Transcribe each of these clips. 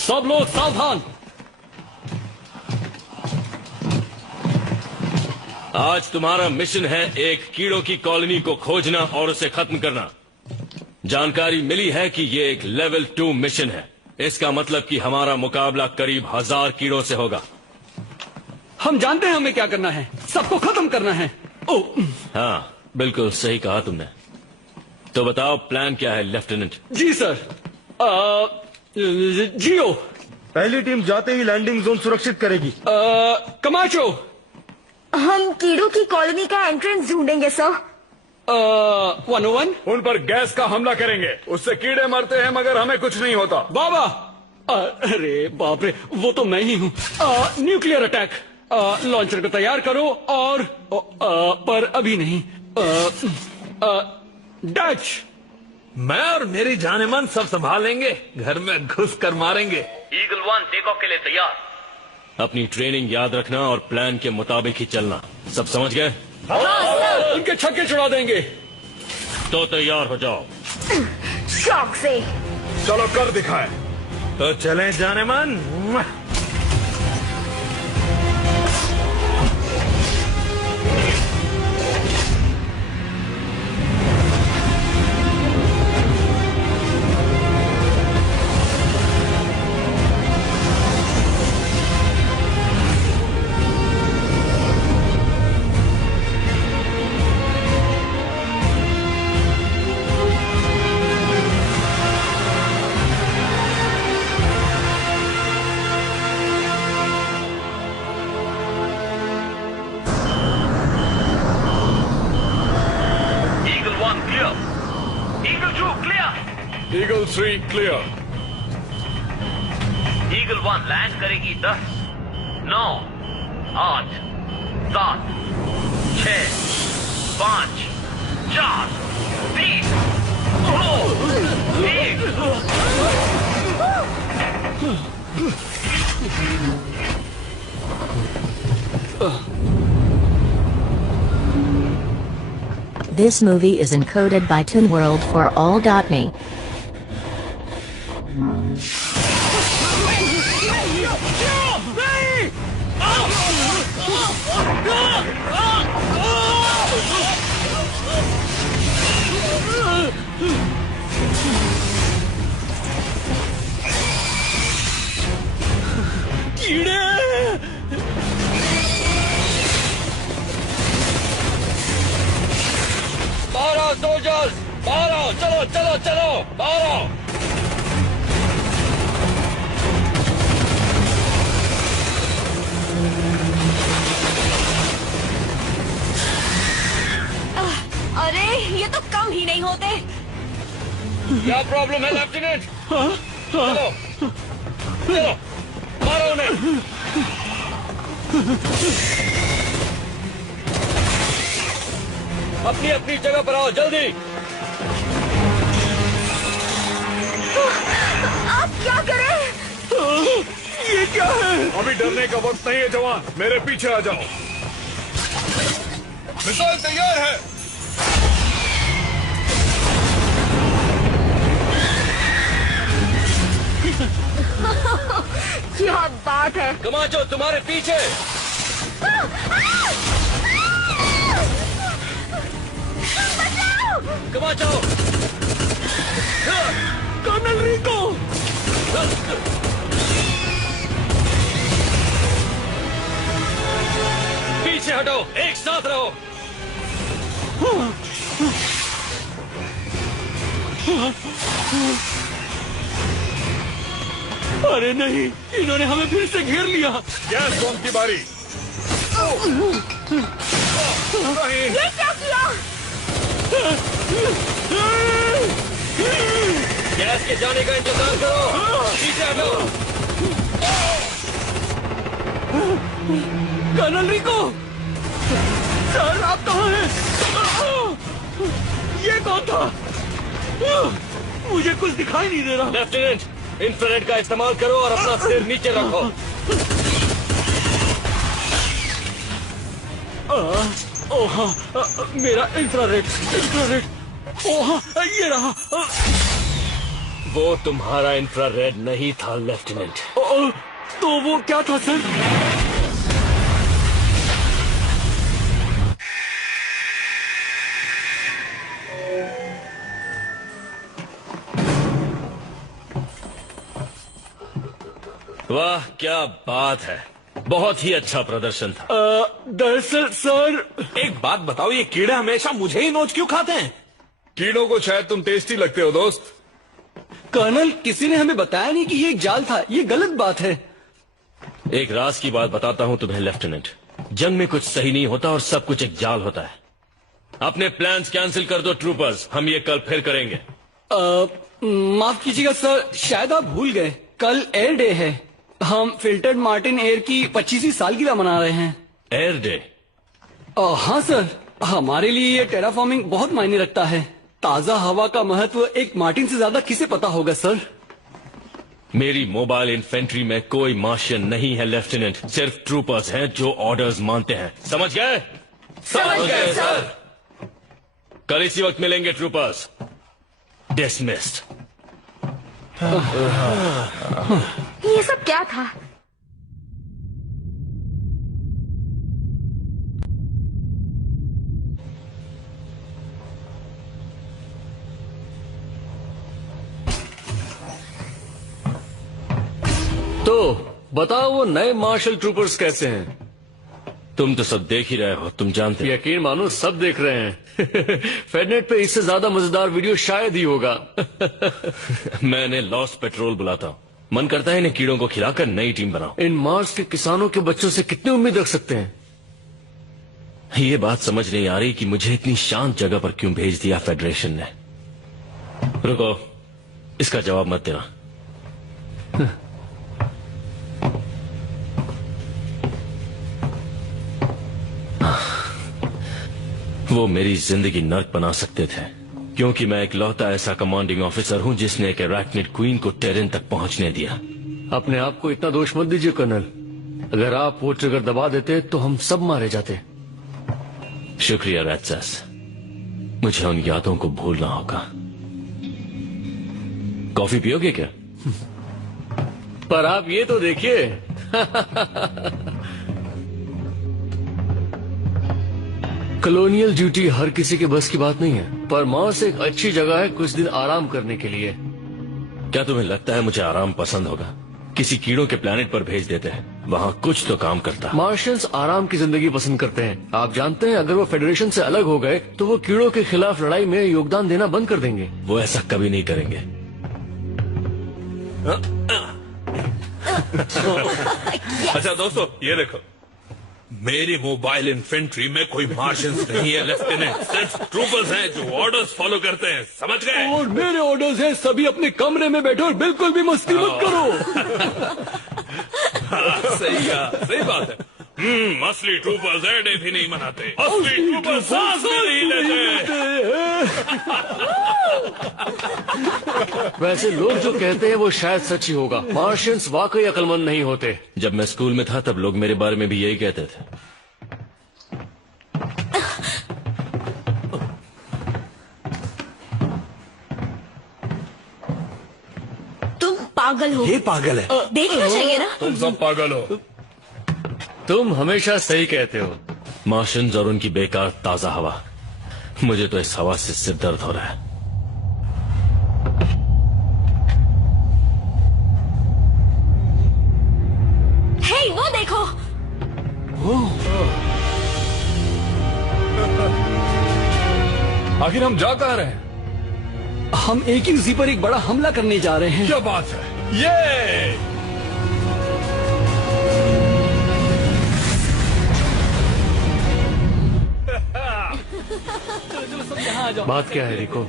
सब लोग सावधान। आज तुम्हारा मिशन है एक कीड़ों की कॉलोनी को खोजना और उसे खत्म करना। जानकारी मिली है कि ये एक लेवल 2 मिशन है। इसका मतलब कि हमारा मुकाबला करीब 1000 कीड़ों से होगा। हम जानते हैं हमें क्या करना है, सबको खत्म करना है। हाँ, बिल्कुल सही कहा तुमने। तो बताओ प्लान क्या है लेफ्टिनेंट? जी सर। जियो। पहली टीम जाते ही लैंडिंग जोन सुरक्षित करेगी। कमाचो। हम कीड़ों की कॉलोनी का एंट्रेंस ढूंढेंगे सर। 101। उन पर गैस का हमला करेंगे, उससे कीड़े मरते हैं मगर हमें कुछ नहीं होता। बाबा। अरे बाप रे, वो तो मैं ही हूँ। Nuclear attack. लॉन्चर को तैयार करो और पर अभी नहीं। डच। मैं और मेरी जानेमन सब संभालेंगे, घर में घुस कर मारेंगे। ईगल 1 टेक ऑफ के लिए तैयार। अपनी ट्रेनिंग याद रखना और प्लान के मुताबिक ही चलना। सब समझ गए? उनके छक्के छुड़ा देंगे। तो तैयार हो जाओ। शौक से। चलो कर दिखाए। तो चलें Jaaneman. Eagle 3 clear. Eagle 1 land करेगी 10, 9, 8, 7, 6, 5, 4, 3, 2, 1। This movie is encoded by ToonWorld for all.me. कीड़े। बाहर आओ सोल्जर्स, बाहर आओ। चलो चलो चलो, बाहर आओ। अरे ये तो कम ही नहीं होते। क्या प्रॉब्लम है लेफ्टिनेंट? चलो चलो, मारो उन्हें। अपनी अपनी जगह पर आओ जल्दी। आप क्या करें? ये क्या है? अभी डरने का वक्त नहीं है जवान, मेरे पीछे आ जाओ। मिसाइल तैयार है। क्या बात है। कमाचो तुम्हारे पीछे। कमाचो। कर्नल रिको। पीछे हटो, एक साथ रहो। अरे नहीं, इन्होंने हमें फिर से घेर लिया। गैस बम की बारी। ये क्या किया? गैस के जाने का इंतजार करो। पीछे हटो। कर्नल रिको। सर आप कहाँ हैं? ये कौन था? मुझे कुछ दिखाई नहीं दे रहा। लेफ्टिनेंट, इंफ्रारेड का इस्तेमाल करो और अपना सिर नीचे रखो। ओह मेरा इंफ्रारेड। ओह ये रहा। वो तुम्हारा इंफ्रारेड नहीं था लेफ्टिनेंट। तो वो क्या था सर? वाह क्या बात है, बहुत ही अच्छा प्रदर्शन था। दरअसल सर, एक बात बताओ, ये कीड़े हमेशा मुझे ही नोच क्यों खाते हैं? कीड़ों को शायद तुम टेस्टी लगते हो दोस्त। कर्नल किसी ने हमें बताया नहीं कि ये एक जाल था। ये गलत बात है। एक राज की बात बताता हूं तुम्हें लेफ्टिनेंट, जंग में कुछ सही नहीं होता और सब कुछ एक जाल होता है। अपने प्लान्स कैंसिल कर दो ट्रूपर्स, हम ये कल फिर करेंगे। माफ कीजिएगा सर, शायद आप भूल गए, कल एयर डे है। हम फिल्टर्ड मार्टिन एयर की 25वीं सालगिरह मना रहे हैं। Air day? हाँ सर, हमारे लिए ये टेराफॉर्मिंग बहुत मायने रखता है। ताजा हवा का महत्व एक मार्टिन से ज्यादा किसे पता होगा सर? मेरी मोबाइल इन्फेंट्री में कोई मार्शियन नहीं है लेफ्टिनेंट, सिर्फ ट्रूपर्स हैं जो ऑर्डर्स मानते हैं। समझ गए? समझ गए सर। कल इसी वक्त मिलेंगे ट्रूपर्स। डिसमिस्ड। ये सब क्या था? तो बताओ वो नए मार्शल ट्रूपर्स कैसे हैं? तुम तो सब देख ही रहे हो, तुम जानते हो। यकीन मानो सब देख रहे हैं। फेडनेट पे इससे ज्यादा मजेदार वीडियो शायद ही होगा। मैंने लॉस्ट पेट्रोल बुलाता हूँ। मन करता है इन्हें कीड़ों को खिलाकर नई टीम बनाओ। इन मार्स के किसानों के बच्चों से कितनी उम्मीद रख सकते हैं? ये बात समझ नहीं आ रही कि मुझे इतनी शांत जगह पर क्यों भेज दिया फेडरेशन ने। रुको, इसका जवाब मत देना। वो मेरी जिंदगी नर्क बना सकते थे, क्योंकि मैं इकलौता ऐसा कमांडिंग ऑफिसर हूं जिसने एक अराक्निड क्वीन को टेरेन तक पहुंचने दिया। अपने आप को इतना दोष मत दीजिए कर्नल। अगर आप वो ट्रिगर दबा देते तो हम सब मारे जाते। शुक्रिया रैट्सस, मुझे उन यादों को भूलना होगा। कॉफी पियोगे क्या? पर आप ये तो देखिए। कॉलोनियल ड्यूटी हर किसी के बस की बात नहीं है, पर मार्स एक अच्छी जगह है कुछ दिन आराम करने के लिए। क्या तुम्हें लगता है मुझे आराम पसंद होगा? किसी कीड़ों के प्लेनेट पर भेज देते हैं, वहाँ कुछ तो काम करता। मार्शियंस आराम की जिंदगी पसंद करते हैं। आप जानते हैं, अगर वो फेडरेशन से अलग हो गए तो वो कीड़ों के खिलाफ लड़ाई में योगदान देना बंद कर देंगे। वो ऐसा कभी नहीं करेंगे। अच्छा दोस्तों, ये देखो, मेरी मोबाइल इन्फेंट्री में कोई मार्शियंस नहीं है लेफ्टिनेंट, सिर्फ ट्रूपर्स हैं जो ऑर्डर्स फॉलो करते हैं। समझ गए? और मेरे ऑर्डर्स हैं, सभी अपने कमरे में बैठो और बिल्कुल भी मस्ती मत करो। सही बात है। असली ट्रूपर्स एयर डे भी नहीं मनाते, असली ट्रूपर्स सांस भी नहीं लेते। वैसे लोग जो कहते हैं वो शायद सच ही होगा। मार्शियंस वाकई अक्लमंद नहीं होते। जब मैं स्कूल में था तब लोग मेरे बारे में भी यही कहते थे। तुम पागल हो। ये पागल है। देखना चाहिए ना। तुम सब पागल हो। तुम हमेशा सही कहते हो। मार्शियंस और उनकी बेकार ताजा हवा, मुझे तो इस हवा से सिर दर्द हो रहा है। हे, वो देखो। आखिर हम जा कहाँ रहे हैं? हम एक ही उसी पर एक बड़ा हमला करने जा रहे हैं। क्या बात है? ये बात क्या है रिको?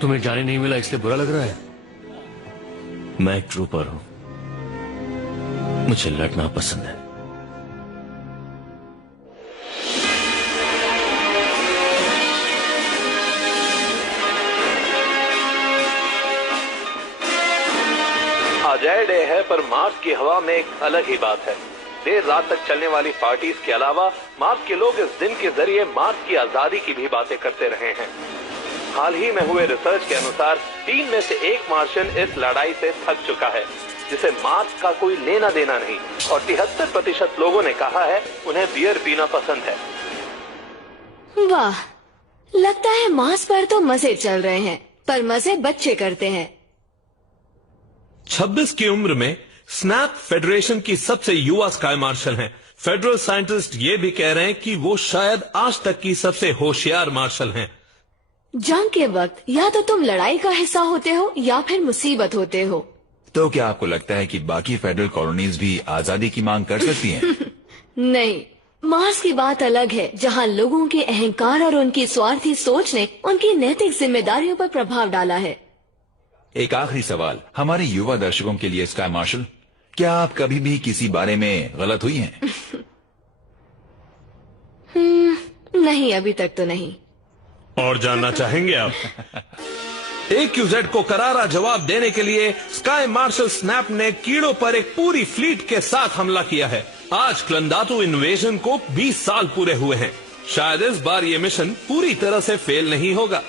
तुम्हें जाने नहीं मिला इसलिए बुरा लग रहा है? मैं एक ट्रूपर हूं, मुझे लड़ना पसंद है। आज एयर डे है, पर मार्स की हवा में एक अलग ही बात है। देर रात तक चलने वाली पार्टीज के अलावा मार्स के लोग इस दिन के जरिए मार्स की आजादी की भी बातें करते रहे हैं। हाल ही में हुए रिसर्च के अनुसार 3 में से 1 मार्शियन इस लड़ाई से थक चुका है, जिसे मार्स का कोई लेना देना नहीं, और 73% लोगों ने कहा है उन्हें बियर पीना पसंद है। वाह, लगता है मार्स पर तो मजे चल रहे हैं, पर मजे बच्चे करते हैं। 26 की उम्र में स्नैप फेडरेशन की सबसे युवा स्काई मार्शल हैं। फेडरल साइंटिस्ट ये भी कह रहे हैं कि वो शायद आज तक की सबसे होशियार मार्शल हैं। जंग के वक्त या तो तुम लड़ाई का हिस्सा होते हो या फिर मुसीबत होते हो। तो क्या आपको लगता है कि बाकी फेडरल कॉलोनीज भी आजादी की मांग कर सकती हैं? नहीं, मार्स की बात अलग है, जहां लोगों के अहंकार और उनकी स्वार्थी सोच ने उनकी नैतिक जिम्मेदारियों पर प्रभाव डाला है। एक आखिरी सवाल हमारे युवा दर्शकों के लिए, स्काई मार्शल, क्या आप कभी भी किसी बारे में गलत हुई हैं? नहीं, अभी तक तो नहीं। और जानना चाहेंगे आप? AQZ को करारा जवाब देने के लिए स्काई मार्शल स्नैप ने कीड़ों पर एक पूरी फ्लीट के साथ हमला किया है। आज क्लंदातु इन्वेजन को 20 साल पूरे हुए हैं। शायद इस बार ये मिशन पूरी तरह से फेल नहीं होगा।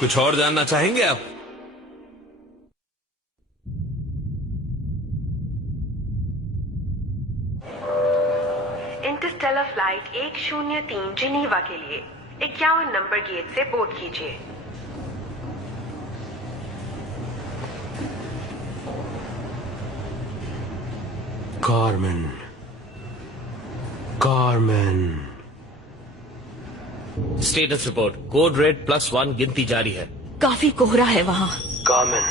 कुछ और जानना चाहेंगे आप? इंटरस्टेलर फ्लाइट 103 जिनीवा के लिए 51 नंबर गेट से बोर्ड कीजिए। Carmen. Status report, code red +1 गिनती जारी है। काफी कोहरा है वहाँ। कार्मेन।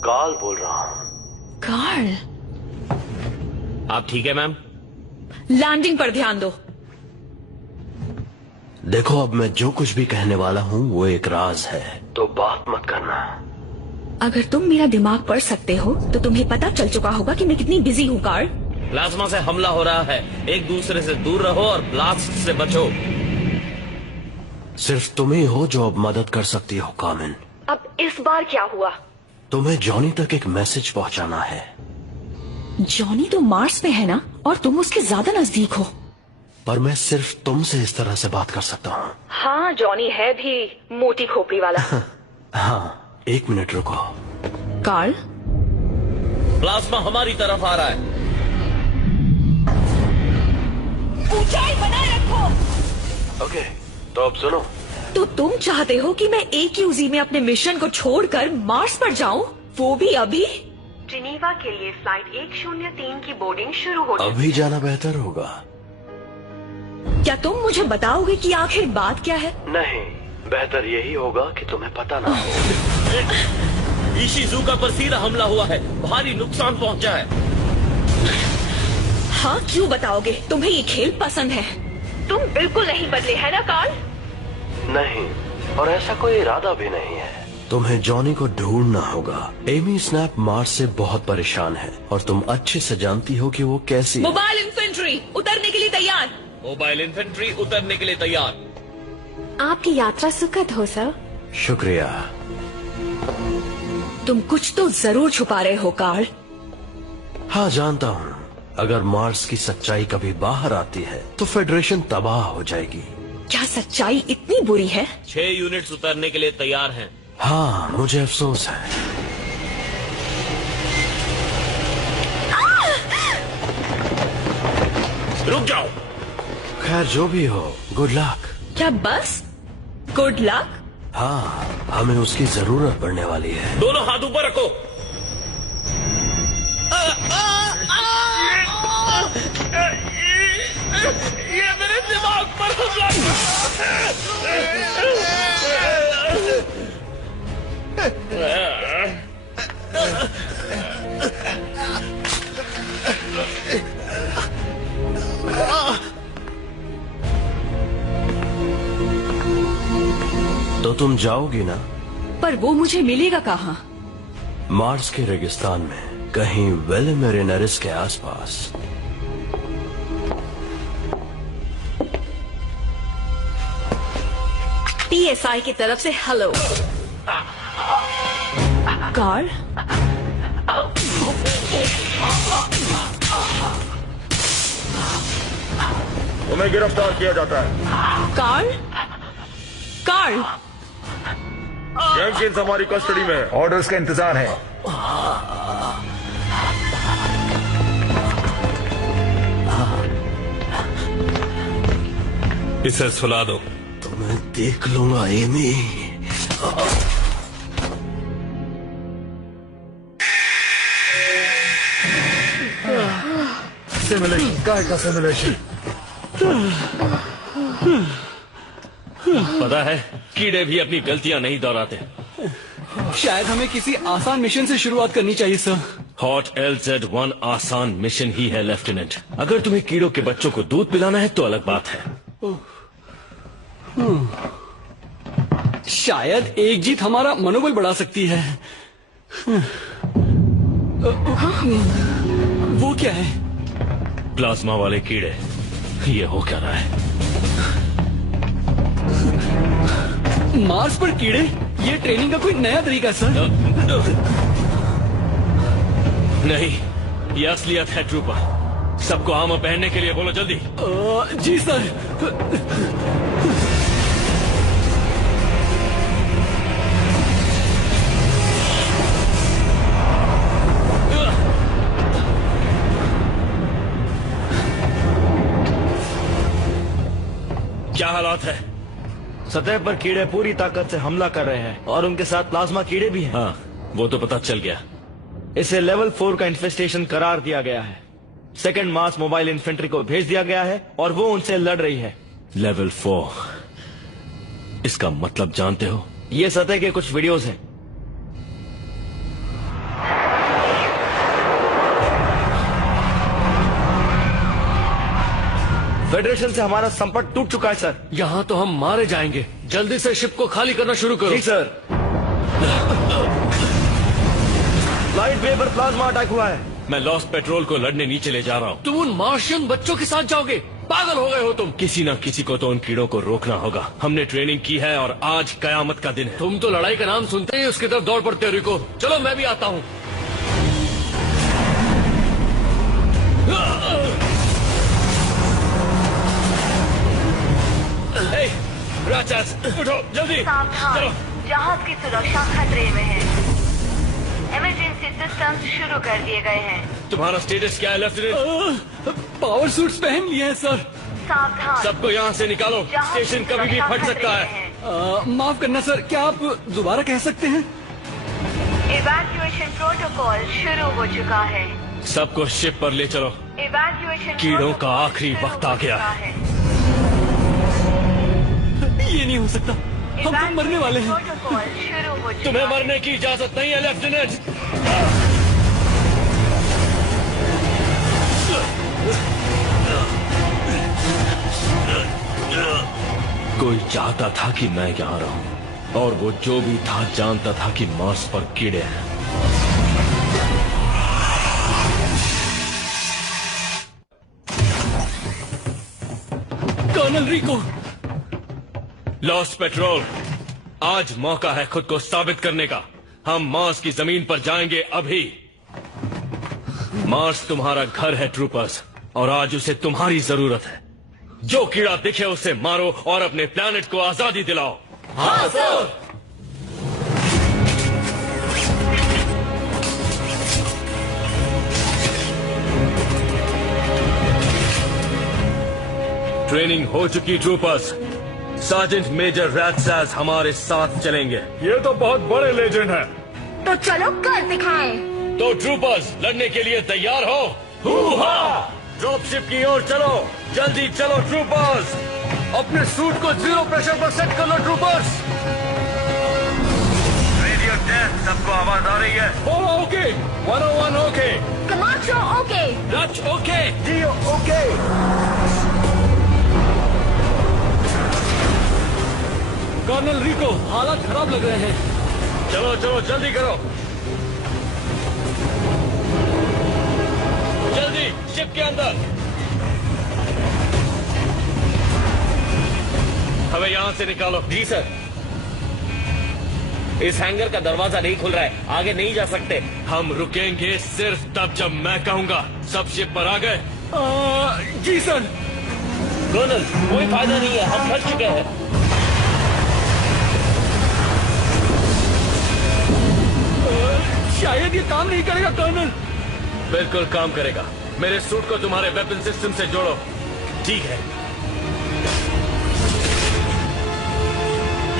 कार्ल बोल रहा हूँ। कार्ल, आप ठीक है मैम? लैंडिंग पर ध्यान दो। देखो, अब मैं जो कुछ भी कहने वाला हूँ वो एक राज है, तो बात मत करना। अगर तुम मेरा दिमाग पढ़ सकते हो तो तुम्हें पता चल चुका होगा कि मैं कितनी बिजी हूँ कार्ल। प्लाज्मा से हमला हो रहा है, एक दूसरे से दूर रहो और ब्लास्ट से बचो। सिर्फ तुम ही हो जो अब मदद कर सकती हो कार्मेन। अब इस बार क्या हुआ? तुम्हें जॉनी तक एक मैसेज पहुंचाना है। जॉनी तो मार्स पे है ना, और तुम उसके ज्यादा नजदीक हो। पर मैं सिर्फ तुमसे इस तरह से बात कर सकता हूँ। हाँ, जॉनी है भी मोटी खोपड़ी वाला। हाँ, 1 मिनट रुको। कार्ल, प्लाज्मा हमारी तरफ आ रहा है। ऊंचाई बनाए रखो। ओके, तो अब सुनो। तो तुम चाहते हो कि मैं AQZ में अपने मिशन को छोड़कर मार्स पर जाऊं, वो भी अभी? जिनीवा के लिए फ्लाइट 103 की बोर्डिंग शुरू हो चुकी है। अभी जाना बेहतर होगा। क्या तुम मुझे बताओगे कि आखिर बात क्या है? नहीं, बेहतर यही होगा कि तुम्हें पता ना हो। इशिज़ुका पर सीधा हमला हुआ है, भारी नुकसान पहुंचा है। हाँ, क्यों बताओगे? तुम्हें ये खेल पसंद है। तुम बिल्कुल नहीं बदले है ना कार्ल? नहीं, और ऐसा कोई इरादा भी नहीं है। तुम्हें जॉनी को ढूंढना होगा। एमी स्नैप मार्स से बहुत परेशान है और तुम अच्छे से जानती हो कि वो कैसी। मोबाइल इन्फेंट्री उतरने के लिए तैयार। मोबाइल इन्फेंट्री उतरने के लिए तैयार। आपकी यात्रा सुखद हो सर। शुक्रिया। तुम कुछ तो जरूर छुपा रहे हो कार्ल। हाँ, जानता हूँ। अगर मार्स की सच्चाई कभी बाहर आती है तो फेडरेशन तबाह हो जाएगी। क्या सच्चाई इतनी बुरी है? 6 यूनिट्स उतरने के लिए तैयार हैं। हाँ, मुझे अफसोस है। रुक जाओ। खैर, जो भी हो, गुड लक। क्या बस गुड लक? हाँ, हमें उसकी जरूरत पड़ने वाली है। दोनों हाथ ऊपर रखो। ये मेरे दिमाग पर हमला। तो तुम जाओगी ना? पर वो मुझे मिलेगा कहाँ? मार्स के रेगिस्तान में, कहीं वेलेमेरिनरिस के आसपास। PSI की तरफ से हेलो। कार्ल, तुम्हें गिरफ्तार किया जाता है। कार्ल, कार्ल, जेनकिंस हमारी कस्टडी में है। ऑर्डर्स का इंतजार है। इसे सुला दो। तो मैं देख लूंगा एमी। सिमुलेशन, काय का सिमुलेशन? पता है, कीड़े भी अपनी गलतियां नहीं दोहराते। शायद हमें किसी आसान मिशन से शुरुआत करनी चाहिए सर। हॉट LZ-1 आसान मिशन ही है लेफ्टिनेंट। अगर तुम्हें कीड़ों के बच्चों को दूध पिलाना है तो अलग बात है। शायद एक जीत हमारा मनोबल बढ़ा सकती है। वो क्या है? प्लाज्मा वाले कीड़े। ये हो क्या रहा है? मार्स पर कीड़े? ये ट्रेनिंग का कोई नया तरीका सर? नहीं, ये असलियत है ट्रूपर। सबको आर्मर पहनने के लिए बोलो जल्दी। जी सर। क्या हालात है? सतह पर कीड़े पूरी ताकत से हमला कर रहे हैं और उनके साथ प्लाज्मा कीड़े भी हैं। हाँ, वो तो पता चल गया। इसे लेवल 4 का इन्फेस्टेशन करार दिया गया है। सेकंड मास मोबाइल इन्फेंट्री को भेज दिया गया है और वो उनसे लड़ रही है। लेवल 4, इसका मतलब जानते हो? ये सतह के कुछ वीडियोस हैं। फेडरेशन से हमारा संपर्क टूट चुका है सर। यहाँ तो हम मारे जाएंगे। जल्दी से शिप को खाली करना शुरू करो। जी सर। लाइट वे पर प्लाज्मा अटैक हुआ है। मैं लॉस्ट पेट्रोल को लड़ने नीचे ले जा रहा हूँ। तुम उन मार्शियन बच्चों के साथ जाओगे? पागल हो गए हो तुम। किसी ना किसी को तो उन कीड़ों को रोकना होगा। हमने ट्रेनिंग की है और आज कयामत का दिन है। तुम तो लड़ाई का नाम सुनते ही उसकी तरफ दौड़ पड़ते हो। रिको, चलो मैं भी आता हूँ। राक्षस, उठो जल्दी। सावधान, जहाज की सुरक्षा खतरे में है। इमरजेंसी सिस्टम्स शुरू कर दिए गए हैं। तुम्हारा स्टेटस क्या है लेफ्टिनेंट? पावर सूट्स पहन लिए हैं सर। सावधान, सबको यहाँ से निकालो। स्टेशन कभी भी फट सकता है। माफ करना सर, क्या आप दोबारा कह सकते हैं? इवैक्यूएशन प्रोटोकॉल शुरू हो चुका है। सबको शिप पर ले चलो। इवैक्यूएशन कीड़ों का आखिरी वक्त आ गया है। ये नहीं हो सकता, हम तो मरने वाले हैं। प्रोटोकॉल शुरू हो चुका तुम्हें मरने की इजाजत नहीं है लेफ्टिनेंट। कोई चाहता था कि मैं यहाँ रहूं और वो जो भी था जानता था कि मार्स पर कीड़े हैं। कर्नल रिको। लॉस्ट पेट्रोल, आज मौका है खुद को साबित करने का। हम मार्स की जमीन पर जाएंगे अभी। मार्स तुम्हारा घर है ट्रूपर्स, और आज उसे तुम्हारी जरूरत है। जो कीड़ा दिखे उसे मारो और अपने प्लैनेट को आजादी दिलाओ। हाँ सर। ट्रेनिंग हो चुकी ट्रूपर्स। सार्जेंट मेजर रैथसास हमारे साथ चलेंगे। ये तो बहुत बड़े लेजेंड हैं। तो चलो कर दिखाएं। तो ट्रूपर्स, लड़ने के लिए तैयार हो? ड्रॉप शिप की ओर चलो, जल्दी चलो ट्रूपर्स। अपने सूट को 0 प्रेशर पर सेट कर लो ट्रूपर्स। रेडियो टेस्ट, सबको आवाज आ रही है? Okay, 101 okay, commando okay, Dutch okay, Jio okay. Colonel Rico, हालात खराब लग रहे हैं। चलो चलो जल्दी करो, जल्दी शिप के अंदर। हमें यहां से निकालो। जी सर। इस हैंगर का दरवाजा नहीं खुल रहा है, आगे नहीं जा सकते। हम रुकेंगे सिर्फ तब जब मैं कहूंगा। सब शिप पर आ गए? जी सर। कर्नल, कोई फायदा नहीं है, हम थक चुके हैं। शायद ये काम नहीं करेगा कर्नल। बिल्कुल काम करेगा। मेरे सूट को तुम्हारे वेपन सिस्टम से जोड़ो। ठीक है।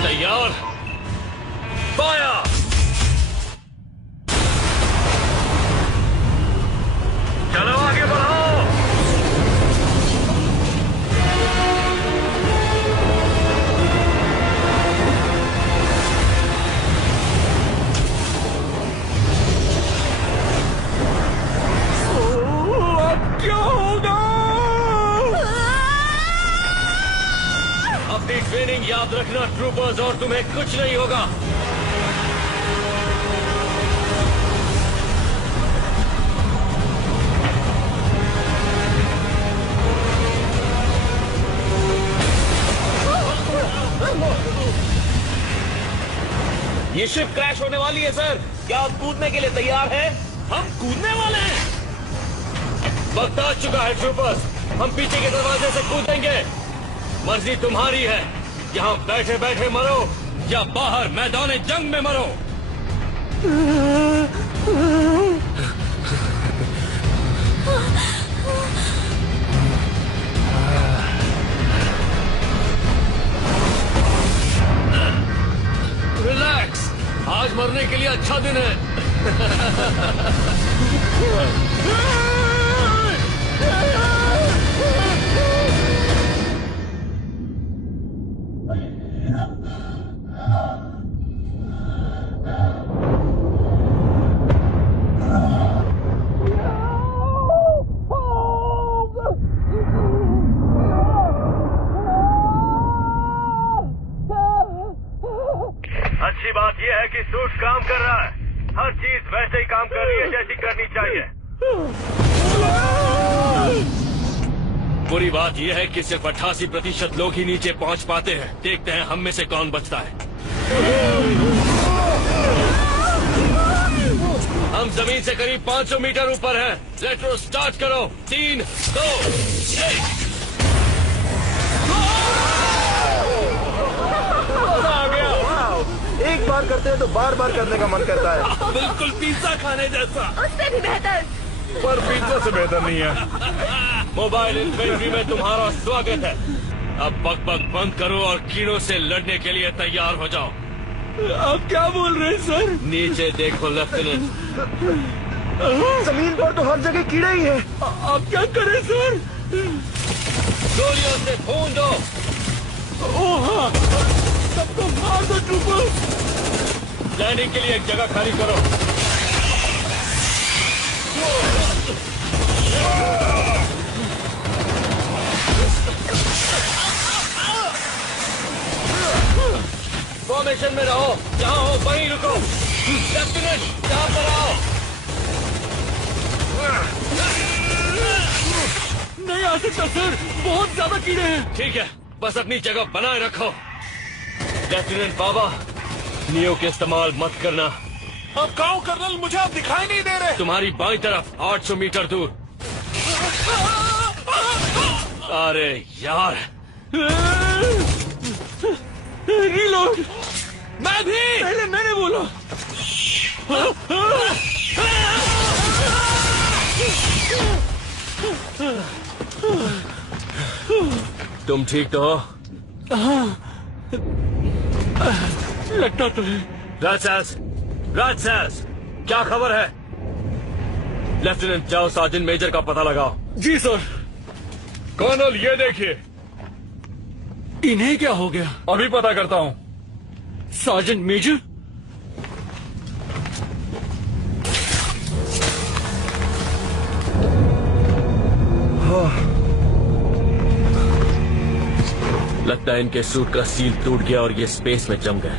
तैयार, फायर। चलो आगे बढ़ो। क्या होगा? अपनी ट्रेनिंग याद रखना ट्रूपर्स, और तुम्हें कुछ नहीं होगा। ये शिप क्रैश होने वाली है सर। क्या आप कूदने के लिए तैयार हैं? हम कूदने वाले हैं। वक्त आ चुका है ट्रूपर्स, हम पीछे के दरवाजे से कूदेंगे। मर्जी तुम्हारी है, यहाँ बैठे बैठे मरो या बाहर मैदान जंग में मरो। रिलैक्स, आज मरने के लिए अच्छा दिन है। अच्छी बात यह है कि सूट काम कर रहा है। हर चीज वैसे ही काम कर रही है जैसी करनी चाहिए। बुरी बात यह है कि सिर्फ 88% लोग ही नीचे पहुंच पाते हैं। देखते हैं हम में से कौन बचता है। हम जमीन से करीब 500 मीटर ऊपर हैं। रेट्रो स्टार्ट करो। 3, 2, 1। एक बार करते हैं तो बार बार करने का मन करता है। बिल्कुल पिज्जा खाने जैसा। उससे भी बेहतर। पर पिज्जा से बेहतर नहीं है। मोबाइल इन्फेंट्री में तुम्हारा स्वागत है। अब बक बक बंद करो और कीड़ों से लड़ने के लिए तैयार हो जाओ। आप क्या बोल रहे हैं सर? नीचे देखो लेफ्टिनेंट। जमीन पर तो हर जगह कीड़े ही हैं। आप क्या करें सर? गोलियों से खून दो। ओह हाँ, सबको मार दो ट्रूपर। लैंडिंग के लिए एक जगह खाली करो। फॉर्मेशन में रहो। जहाँ हो वहीं रुको। लेफ्टिनेंट यहाँ पर आओ। नहीं आ सकता सर, बहुत ज्यादा कीड़े हैं। ठीक है, बस अपनी जगह बनाए रखो। लेफ्टिनेंट बाबा, नियो के इस्तेमाल मत करना। अब गाँव कर्नल, मुझे आप दिखाई नहीं दे रहे। तुम्हारी बाईं तरफ 800 मीटर दूर। अरे यार, रीलोड। मैं भी। पहले मैंने बोला। तुम ठीक तो हो? लगता तो है। राजसेस, क्या खबर है? लेफ्टिनेंट, जाओ सार्जेंट मेजर का पता लगाओ। जी सर। कर्नल, ये देखिए। इन्हें क्या हो गया? अभी पता करता हूँ। Sergeant major? लगता है इनके सूट का सील टूट गया और ये स्पेस में जम गए।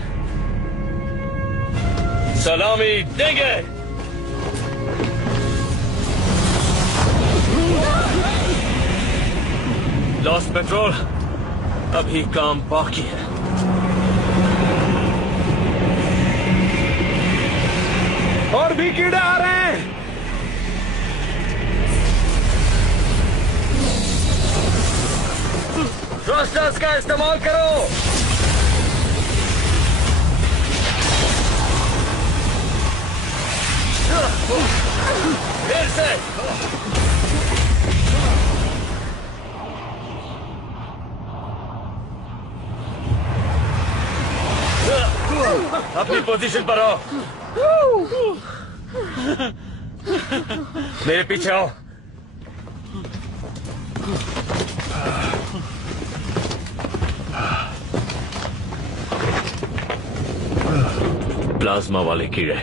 सलामी देंगे। लॉस्ट पेट्रोल, अभी काम बाकी है। और भी कीड़े आ रहे हैं। थ्रस्टर्स का इस्तेमाल करो। फिर से अपनी पोजीशन पर आओ। मेरे पीछे आओ। प्लाज्मा वाले कीड़े,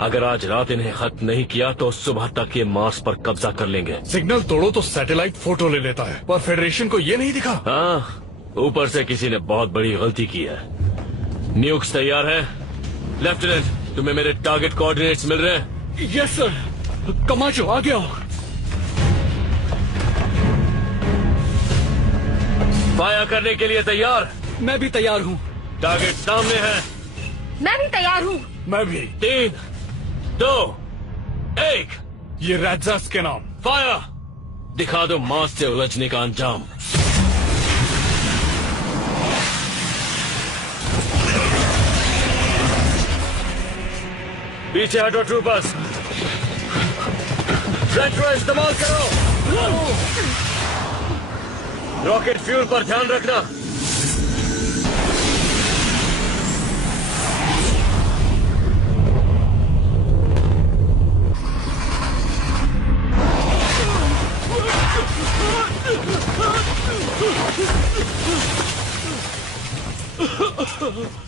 अगर आज रात इन्हें खत्म नहीं किया तो सुबह तक ये मार्स पर कब्जा कर लेंगे। सिग्नल तोड़ो तो सैटेलाइट फोटो ले लेता है, पर फेडरेशन को ये नहीं दिखा। हाँ, ऊपर से किसी ने बहुत बड़ी गलती की है। न्यूक्स तैयार है? लेफ्टिनेंट, तुम्हें मेरे टारगेट कोऑर्डिनेट्स मिल रहे हैं? Yes sir. कमाचो आगे आओ। फायर करने के लिए तैयार? मैं भी तैयार हूँ। टारगेट सामने है। मैं भी तैयार हूँ। मैं भी। 3, 2, 1। ये रैट्स के नाम। फायर! दिखा दो मार्स से उलझने का अंजाम। पीछे हटो ट्रूपर्स। रेट्रो इस्तेमाल करो। रॉकेट फ्यूल पर ध्यान रखना।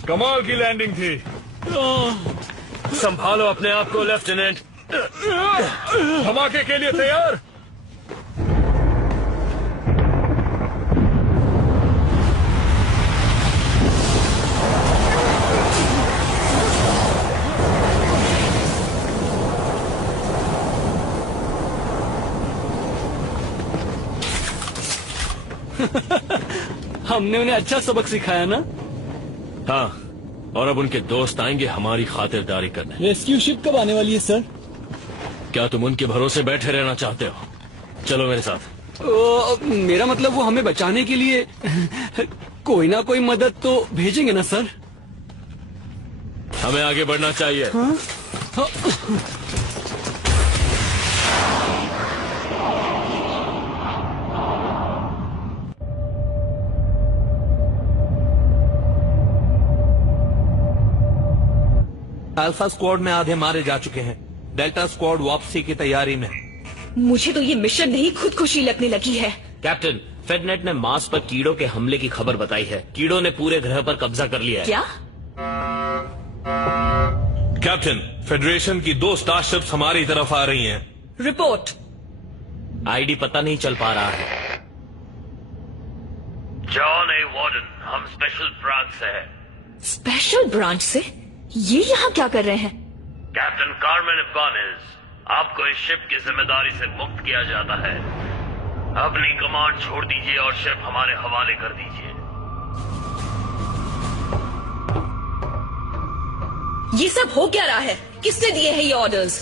कमाल की लैंडिंग थी। संभालो अपने आप को लेफ्टिनेंट। धमाके के लिए तैयार? हमने उन्हें अच्छा सबक सिखाया ना? हाँ, और अब उनके दोस्त आएंगे हमारी खातिरदारी करने। रेस्क्यू शिप कब आने वाली है सर? क्या तुम उनके भरोसे बैठे रहना चाहते हो? चलो मेरे साथ। मेरा मतलब वो हमें बचाने के लिए कोई ना कोई मदद तो भेजेंगे ना सर? हमें आगे बढ़ना चाहिए। हाँ? हाँ। अल्फा स्क्वाड में आधे मारे जा चुके हैं। डेल्टा स्क्वाड वापसी की तैयारी में। मुझे तो ये मिशन नहीं खुदकुशी लगने लगी है। कैप्टन, फेडनेट ने मार्स पर कीड़ों के हमले की खबर बताई है। कीड़ों ने पूरे ग्रह पर कब्जा कर लिया है। क्या? कैप्टन, फेडरेशन की 2 स्टारशिप्स हमारी तरफ आ रही हैं। रिपोर्ट। आईडी पता नहीं चल पा रहा है। जॉन ए वार्डन, हम स्पेशल ब्रांच से हैं। स्पेशल ब्रांच से? ये यहाँ क्या कर रहे हैं? कैप्टन कार्मेन इबानेज, आपको इस शिप की जिम्मेदारी से मुक्त किया जाता है। अपनी कमांड छोड़ दीजिए और शिप हमारे हवाले कर दीजिए। ये सब हो क्या रहा है? किसने दिए हैं ये ऑर्डर्स?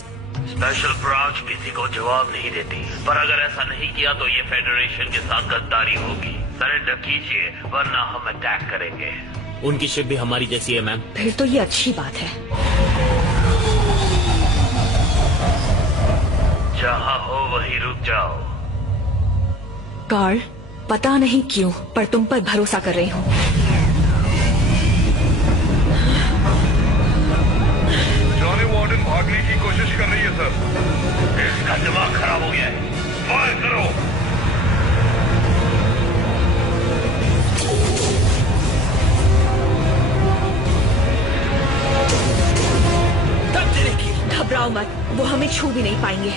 स्पेशल ब्रांच किसी को जवाब नहीं देती, पर अगर ऐसा नहीं किया तो ये फेडरेशन के साथ गद्दारी होगी। सरेंडर कीजिए वरना हम अटैक करेंगे। उनकी शिप भी हमारी जैसी है मैम। फिर तो ये अच्छी बात है। जहाँ हो वहीं रुक जाओ। कार्ल, पता नहीं क्यों पर तुम पर भरोसा कर रही हूँ। जॉनी वार्डन भागने की कोशिश कर रही है सर। इसका दिमाग खराब हो गया है। फायर करो। घबराओ मत, वो हमें छू भी नहीं पाएंगे।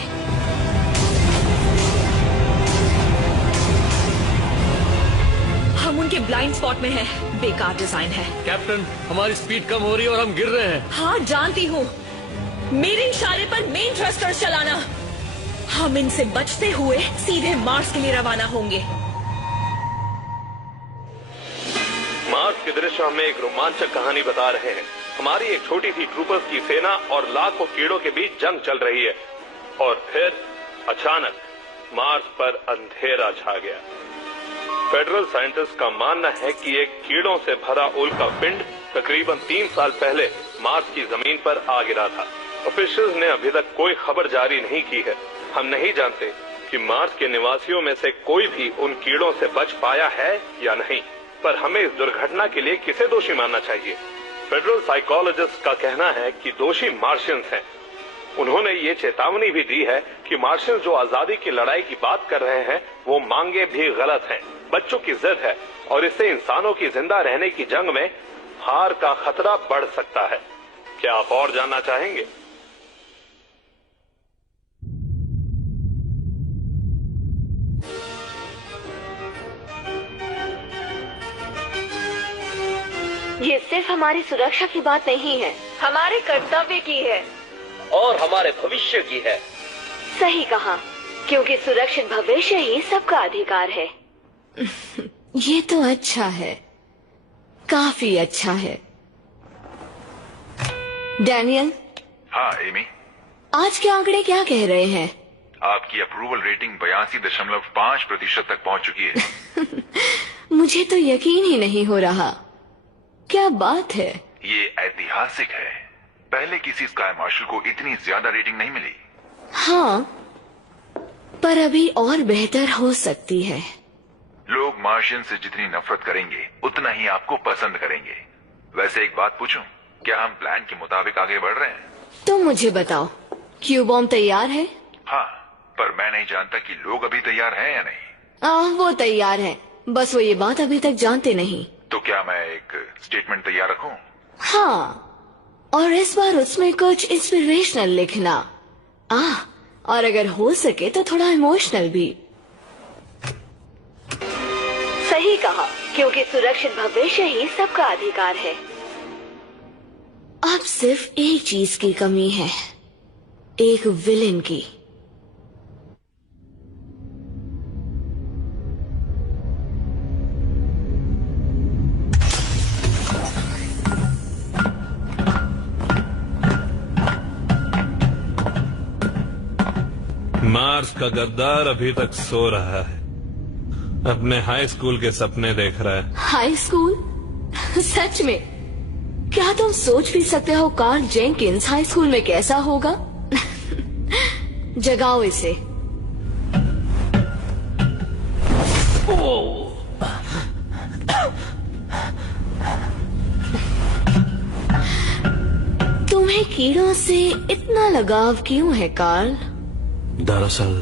हम उनके ब्लाइंड स्पॉट में हैं। बेकार डिजाइन है। कैप्टन, हमारी स्पीड कम हो रही है और हम गिर रहे हैं। हाँ जानती हूँ। मेरे इशारे पर मेन थ्रस्टर चलाना। हम इनसे बचते हुए सीधे मार्स के लिए रवाना होंगे। मार्स के दृश्य हमें एक रोमांचक कहानी बता रहे हैं। हमारी एक छोटी सी ट्रूपर्स की सेना और लाखों कीड़ों के बीच जंग चल रही है और फिर अचानक मार्स पर अंधेरा छा गया। फेडरल साइंटिस्ट का मानना है कि एक कीड़ों से भरा उल्का पिंड तकरीबन 3 साल पहले मार्स की जमीन पर आ गिरा था। ऑफिशियल्स ने अभी तक कोई खबर जारी नहीं की है। हम नहीं जानते कि मार्स के निवासियों में से कोई भी उन कीड़ों से बच पाया है या नहीं, पर हमें इस दुर्घटना के लिए किसे दोषी मानना चाहिए? फेडरल साइकोलॉजिस्ट का कहना है कि दोषी मार्शियंस हैं। उन्होंने ये चेतावनी भी दी है कि मार्शियंस जो आजादी की लड़ाई की बात कर रहे हैं वो मांगे भी गलत हैं, बच्चों की जिद है और इससे इंसानों की जिंदा रहने की जंग में हार का खतरा बढ़ सकता है। क्या आप और जानना चाहेंगे? ये सिर्फ हमारी सुरक्षा की बात नहीं है, हमारे कर्तव्य की है और हमारे भविष्य की है। सही कहा, क्योंकि सुरक्षित भविष्य ही सबका अधिकार है। ये तो अच्छा है, काफी अच्छा है। डैनियल। हाँ एमी। आज के आंकड़े क्या कह रहे हैं? आपकी अप्रूवल रेटिंग 82.5% तक पहुंच चुकी है। मुझे तो यकीन ही नहीं हो रहा। क्या बात है? ये ऐतिहासिक है। पहले किसी स्काई मार्शल को इतनी ज्यादा रेटिंग नहीं मिली। हाँ, पर अभी और बेहतर हो सकती है। लोग मार्शियन से जितनी नफरत करेंगे उतना ही आपको पसंद करेंगे। वैसे एक बात पूछूं, क्या हम प्लान के मुताबिक आगे बढ़ रहे हैं? तो मुझे बताओ, क्यू बॉम्ब तैयार है? हाँ, पर मैं नहीं जानता कि लोग अभी तैयार हैं या नहीं। वो तैयार हैं, बस वो ये बात अभी तक जानते नहीं। तो क्या मैं एक स्टेटमेंट तैयार रखूं? हाँ, और इस बार उसमें कुछ इंस्पिरेशनल लिखना। और अगर हो सके तो थोड़ा इमोशनल भी। सही कहा, क्योंकि सुरक्षित भविष्य ही सबका अधिकार है। अब सिर्फ एक चीज की कमी है, एक विलेन की। मार्स का गद्दार अभी तक सो रहा है, अपने हाई स्कूल के सपने देख रहा है। High school? सच में? क्या तुम सोच भी सकते हो कार्ल जेंकिंस हाई स्कूल में कैसा होगा? जगाओ इसे। तुम्हें कीड़ों से इतना लगाव क्यों है कार्ल? दरअसल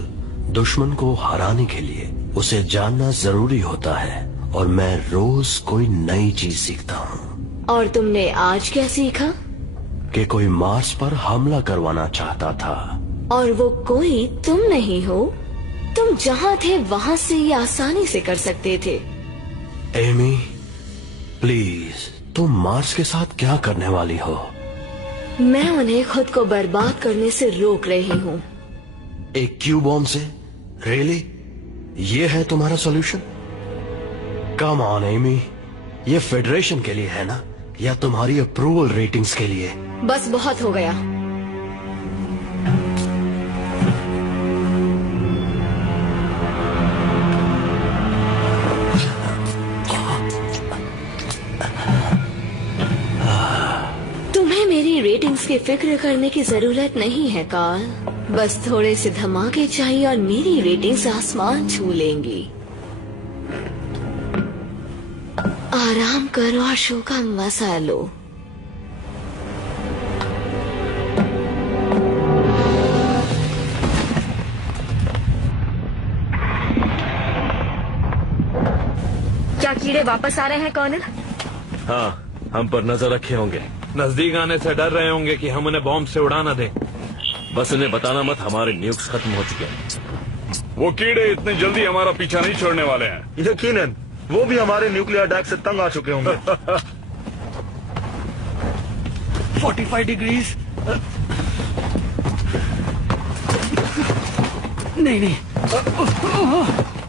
दुश्मन को हराने के लिए उसे जानना जरूरी होता है और मैं रोज कोई नई चीज सीखता हूँ। और तुमने आज क्या सीखा? कि कोई मार्स पर हमला करवाना चाहता था। और वो कोई तुम नहीं हो। तुम जहाँ थे वहाँ से ये आसानी से कर सकते थे। एमी, प्लीज, तुम मार्स के साथ क्या करने वाली हो? मैं उन्हें खुद को बर्बाद करने से रोक रही हूँ। एक क्यू बॉम्ब से? रियली? ये है तुम्हारा सॉल्यूशन? कम ऑन एमी, ये फेडरेशन के लिए है ना, या तुम्हारी अप्रूवल रेटिंग्स के लिए? बस बहुत हो गया। तुम्हें मेरी रेटिंग्स की फिक्र करने की जरूरत नहीं है कार्ल। बस थोड़े से धमाके चाहिए और मेरी रेटिंग्स आसमान छू लेंगी। आराम करो और शो का मजा लो। क्या कीड़े वापस आ रहे हैं कर्नल? हाँ, हम पर नजर रखे होंगे। नजदीक आने से डर रहे होंगे कि हम उन्हें बॉम्ब से उड़ा न दें। बस उन्हें बताना मत, हमारे न्यूक्स खत्म हो चुके हैं। वो कीड़े इतनी जल्दी हमारा पीछा नहीं छोड़ने वाले हैं। यकीनन वो भी हमारे न्यूक्लियर अटैक से तंग आ चुके होंगे। 45 डिग्रीज। नहीं।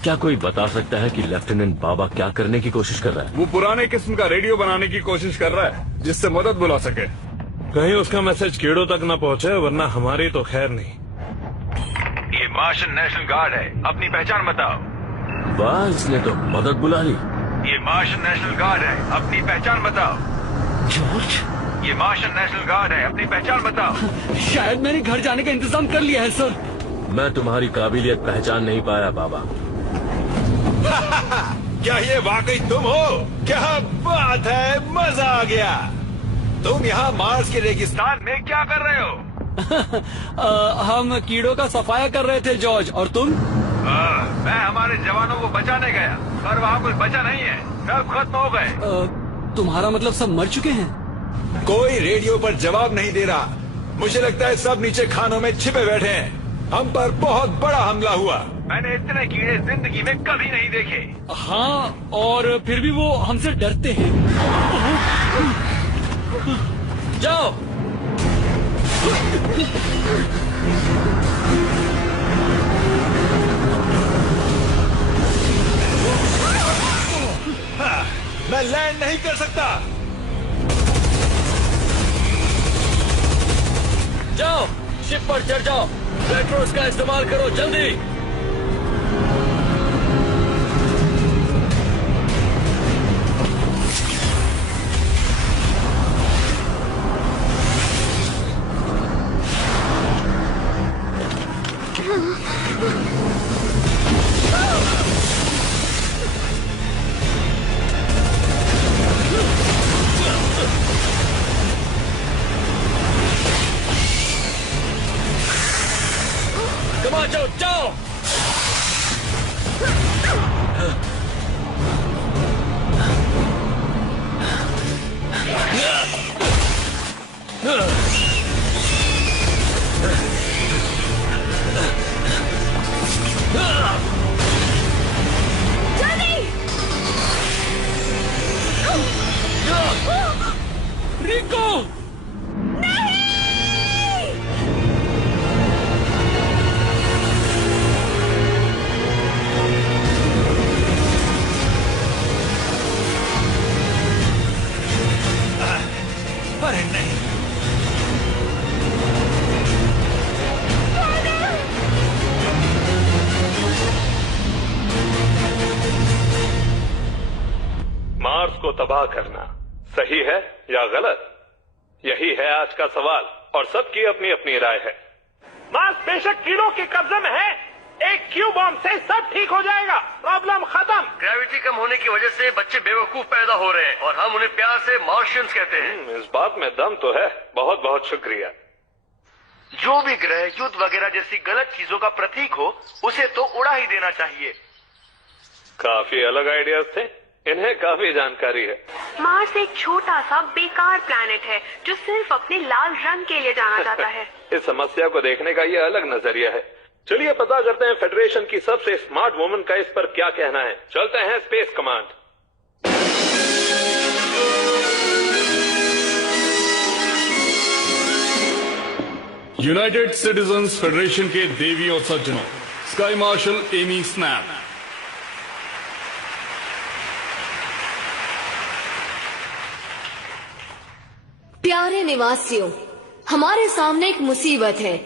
क्या कोई बता सकता है कि लेफ्टिनेंट बाबा क्या करने की कोशिश कर रहा है? वो पुराने किस्म का रेडियो बनाने की कोशिश कर रहा है जिससे मदद बुला सके। कहीं उसका मैसेज कीड़ों तक न पहुंचे, वरना हमारी तो खैर नहीं। ये मार्शियन नेशनल गार्ड है, अपनी पहचान बताओ। वाह, इसने तो मदद बुला ली। ये मार्शन नेशनल गार्ड है, अपनी पहचान बताओ। जॉर्ज, ये मार्शन नेशनल गार्ड है, अपनी पहचान बताओ। शायद मैंने घर जाने का इंतजाम कर लिया है सर। मैं तुम्हारी काबिलियत पहचान नहीं पाया बाबा। क्या ये वाकई तुम हो? क्या बात है, मजा आ गया। तुम यहाँ मार्स के रेगिस्तान में क्या कर रहे हो? हम कीड़ों का सफाया कर रहे थे जॉर्ज, और तुम? मैं हमारे जवानों को बचाने गया, पर वहाँ कुछ बचा नहीं है, सब खत्म हो गए। तुम्हारा मतलब सब मर चुके हैं? कोई रेडियो पर जवाब नहीं दे रहा। मुझे लगता है सब नीचे खानों में छिपे बैठे हैं। हम पर बहुत बड़ा हमला हुआ। मैंने इतने कीड़े जिंदगी में कभी नहीं देखे। हाँ, और फिर भी वो हमसे डरते हैं। जाओ। हाँ, मैं लैंड नहीं कर सकता। जाओ, शिप पर चढ़ जाओ। पेट्रोल्स का इस्तेमाल करो, जल्दी। जाओ जाओ। रिको, अरे नहीं। मार्स को तबाह करना सही है या गलत, यही है आज का सवाल, और सबकी अपनी अपनी राय है। मार्स बेशक कीड़ों के कब्जे में है, एक क्यू बॉम्ब से सब ठीक हो जाएगा, प्रॉब्लम खत्म। ग्रेविटी कम होने की वजह से बच्चे बेवकूफ पैदा हो रहे हैं, और हम उन्हें प्यार से मार्शियंस कहते हैं। इस बात में दम तो है। बहुत बहुत शुक्रिया। जो भी ग्रह युद्ध वगैरह जैसी गलत चीजों का प्रतीक हो, उसे तो उड़ा ही देना चाहिए। काफी अलग आइडियाज थे, इन्हें काफी जानकारी है। मार्स एक छोटा सा बेकार प्लैनेट है जो सिर्फ अपने लाल रंग के लिए जाना जाता है। इस समस्या को देखने का ये अलग नजरिया है। चलिए पता करते हैं फेडरेशन की सबसे स्मार्ट वुमन का इस पर क्या कहना है। चलते हैं space command. United citizens federation के देवी और सज्जनों, स्काई मार्शल एमी स्नैप। प्यारे निवासियों, हमारे सामने एक मुसीबत है।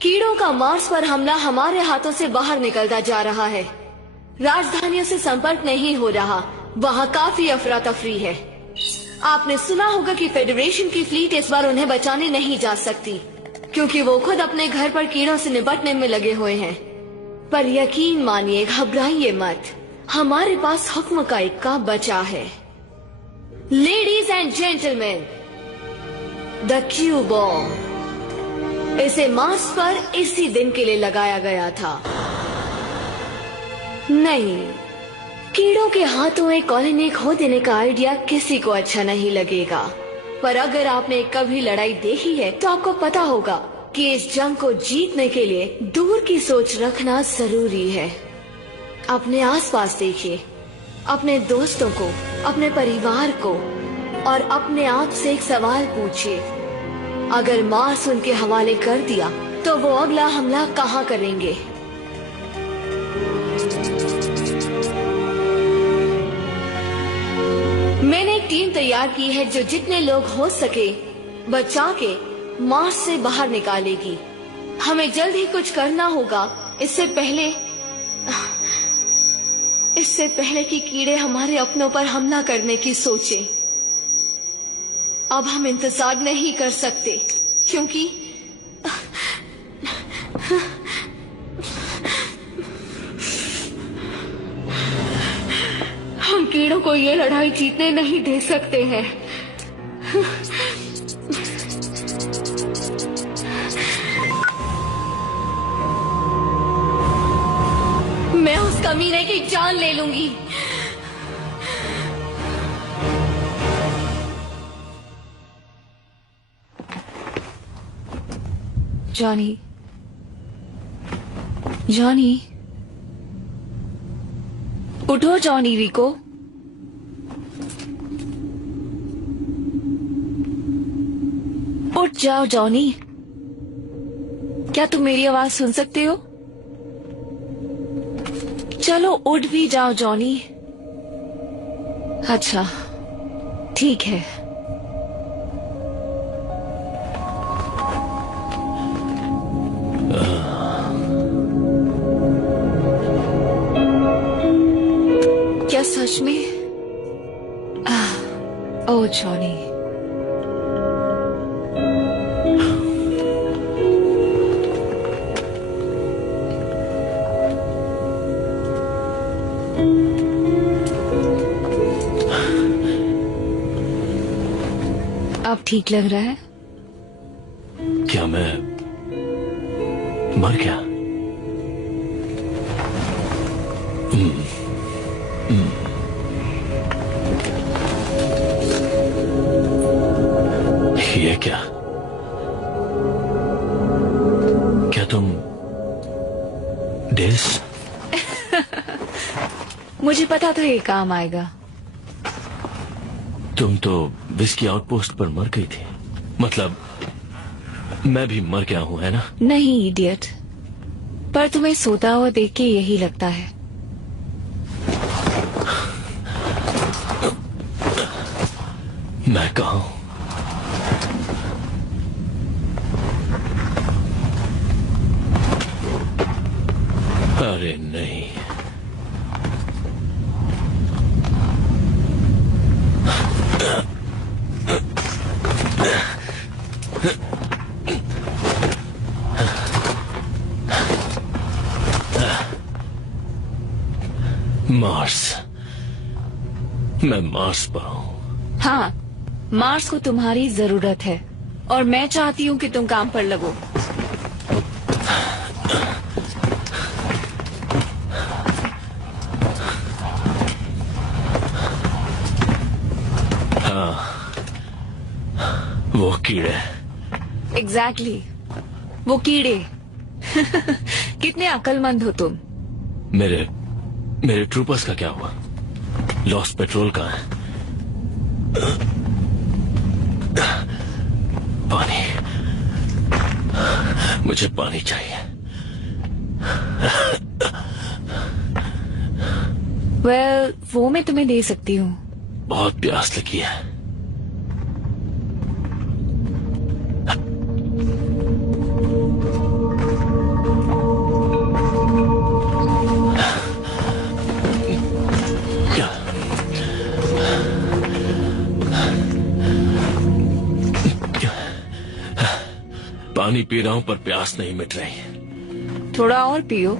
कीड़ों का मार्स पर हमला हमारे हाथों से बाहर निकलता जा रहा है। राजधानियों से संपर्क नहीं हो रहा, वहाँ काफी अफरा तफरी है। आपने सुना होगा कि फेडरेशन की फ्लीट इस बार उन्हें बचाने नहीं जा सकती, क्योंकि वो खुद अपने घर पर कीड़ों से निपटने में लगे हुए हैं। पर यकीन मानिए, घबराइए मत, हमारे पास हुक्म का इक्का बचा है। Ladies and gentleman, the Q bomb. इसे मार्स पर इसी दिन के लिए लगाया गया था। नहीं, कीड़ों के हाथों एक कॉलोनी खो देने का आइडिया किसी को अच्छा नहीं लगेगा। पर अगर आपने कभी लड़ाई देखी है तो आपको पता होगा कि इस जंग को जीतने के लिए दूर की सोच रखना जरूरी है। अपने आसपास देखिए, अपने दोस्तों को, अपने परिवार को, और अपने आप से एक सवाल पूछिए, अगर मार्स उनके हवाले कर दिया तो वो अगला हमला कहाँ करेंगे? मैंने एक टीम तैयार की है जो जितने लोग हो सके बचा के मार्स से बाहर निकालेगी। हमें जल्द ही कुछ करना होगा, इससे पहले इससे पहले कि कीड़े हमारे अपनों पर हमला करने की सोचें, अब हम इंतजार नहीं कर सकते, क्योंकि हम कीड़ों को ये लड़ाई जीतने नहीं दे सकते हैं। मैं उस कमीने की जान ले लूंगी। जॉनी, जॉनी, उठो जॉनी। रिको, उठ जाओ जॉनी। क्या तुम मेरी आवाज सुन सकते हो? चलो उठ भी जाओ जॉनी। अच्छा, ठीक है। क्या सच में? ओह जॉनी, अब ठीक लग रहा है? क्या मैं मर गया? ये क्या? क्या तुम डिस? मुझे पता था ये काम आएगा। तुम तो विस्की आउटपोस्ट पर मर गई थी। मतलब मैं भी मर गया हूं, है ना? नहीं इडियट, पर तुम्हें सोता हुआ देख के यही लगता है। मैं कहाँ हूं? अरे नहीं, मार्स। मैं मार्स पर हूं। हाँ, मार्स को तुम्हारी जरूरत है और मैं चाहती हूँ कि तुम काम पर लगो। हाँ, वो कीड़े। एग्जैक्टली, वो कीड़े। कितने अक्लमंद हो तुम। मेरे ट्रूपर्स का क्या हुआ? लॉस्ट पेट्रोल कहाँ है? पानी, मुझे पानी चाहिए। वेल, वो मैं तुम्हें दे सकती हूँ। बहुत प्यास लगी है। पानी पी रहा हूं पर प्यास नहीं मिट रही। थोड़ा और पियो।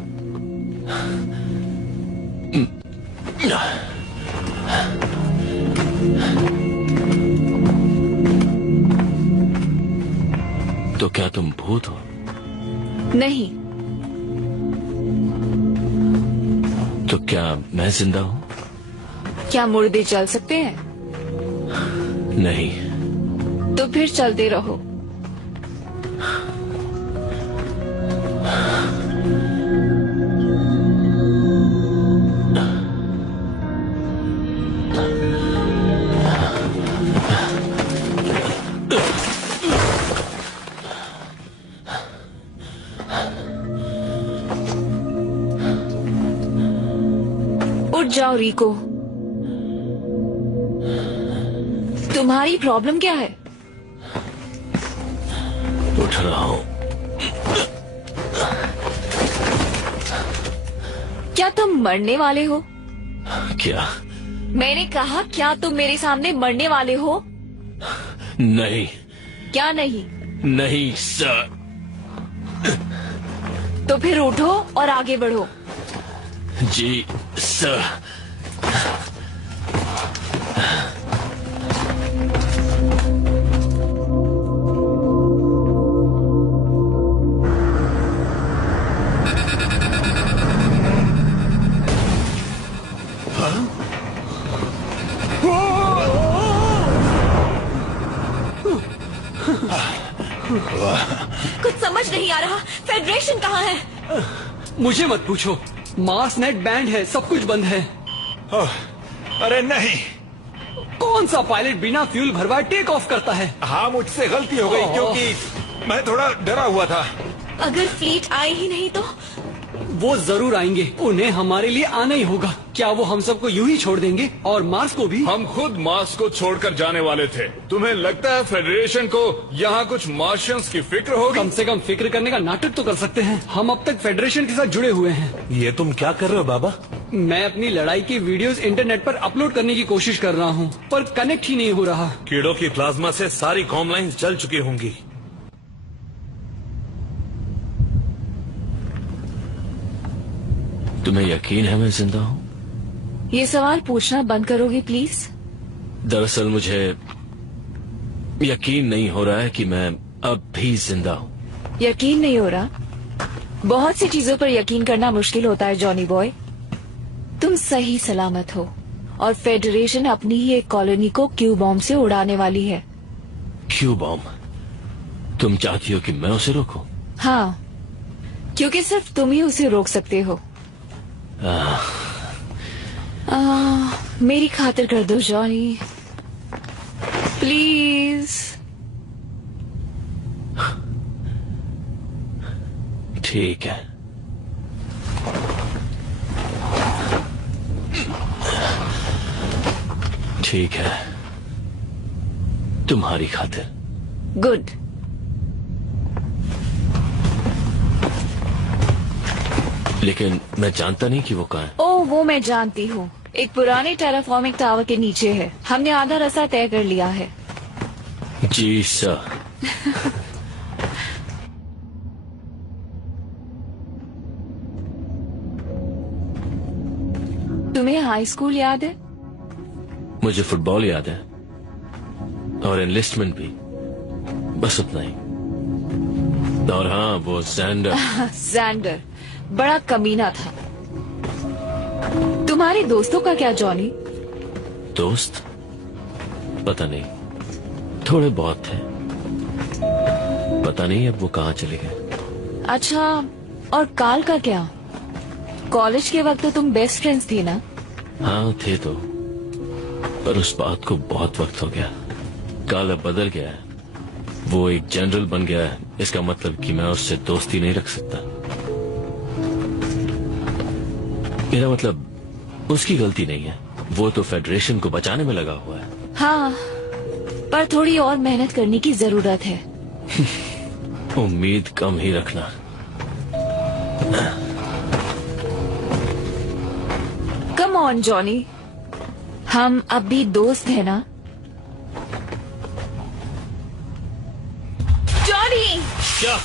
तो क्या तुम भूत हो? नहीं। तो क्या मैं जिंदा हूं? क्या मुर्दे चल सकते हैं? नहीं। तो फिर चलते रहो। उठ जाओ रिको। तुम्हारी प्रॉब्लम क्या है? उठ रहा हूं। क्या तुम मरने वाले हो? क्या? मैंने कहा क्या तुम मेरे सामने मरने वाले हो? नहीं। क्या नहीं? नहीं सर। तो फिर उठो और आगे बढ़ो। जी सर। कुछ समझ नहीं आ रहा। फेडरेशन कहाँ है? मुझे मत पूछो। मार्स नेट बैंड है, सब कुछ बंद है। अरे नहीं। कौन सा पायलट बिना फ्यूल भरवाए टेक ऑफ करता है? हाँ, मुझसे गलती हो गई क्योंकि मैं थोड़ा डरा हुआ था। अगर फ्लीट आए ही नहीं तो? वो जरूर आएंगे, उन्हें हमारे लिए आना ही होगा। क्या वो हम सबको यूं ही छोड़ देंगे? और मार्स को भी? हम खुद मार्स को छोड़कर जाने वाले थे। तुम्हें लगता है फेडरेशन को यहाँ कुछ मार्शियंस की फिक्र होगी? कम से कम फिक्र करने का नाटक तो कर सकते हैं। हम अब तक फेडरेशन के साथ जुड़े हुए हैं। ये तुम क्या कर रहे हो बाबा? मैं अपनी लड़ाई की वीडियोस इंटरनेट पर अपलोड करने की कोशिश कर रहा हूँ, पर कनेक्ट ही नहीं हो रहा। कीड़ों की प्लाज्मा से सारी कॉम लाइन्स जल चुकी होंगी। तुम्हें यकीन है मैं जिंदा हूँ? ये सवाल पूछना बंद करोगे प्लीज? दरअसल मुझे यकीन नहीं हो रहा है कि मैं अब भी जिंदा हूँ। यकीन नहीं हो रहा? बहुत सी चीजों पर यकीन करना मुश्किल होता है जॉनी बॉय। तुम सही सलामत हो और फेडरेशन अपनी ही एक कॉलोनी को क्यू बॉम्ब से उड़ाने वाली है। Q bomb? तुम चाहती हो कि मैं उसे रोकूं? हाँ, क्योंकि सिर्फ तुम ही उसे रोक सकते हो। मेरी खातिर कर दो जॉनी, प्लीज। ठीक है। ठीक है, तुम्हारी खातिर। गुड। लेकिन मैं जानता नहीं कि वो कहाँ है। ओह, वो मैं जानती हूँ। एक पुराने टेराफॉर्मिक टावर के नीचे है। हमने आधा रास्ता तय कर लिया है। जी सर। तुम्हें हाई स्कूल याद है? मुझे फुटबॉल याद है और एनलिस्टमेंट भी, बस उतना ही। और हाँ, वो सैंडर। सैंडर बड़ा कमीना था। तुम्हारे दोस्तों का क्या जॉनी? दोस्त? पता नहीं, थोड़े बहुत थे। पता नहीं अब वो कहाँ चले गए। अच्छा, और काल का क्या? कॉलेज के वक्त तो तुम बेस्ट फ्रेंड्स थी ना? हाँ थे तो, पर उस बात को बहुत वक्त हो गया। काल अब बदल गया है। वो एक जनरल बन गया है। इसका मतलब कि मैं उससे दोस्ती नहीं रख सकता। मेरा मतलब उसकी गलती नहीं है, वो तो फेडरेशन को बचाने में लगा हुआ है। हाँ, पर थोड़ी और मेहनत करने की जरूरत है। उम्मीद कम ही रखना। कम ऑन जॉनी, हम अब भी दोस्त हैं ना? जॉनी! क्या?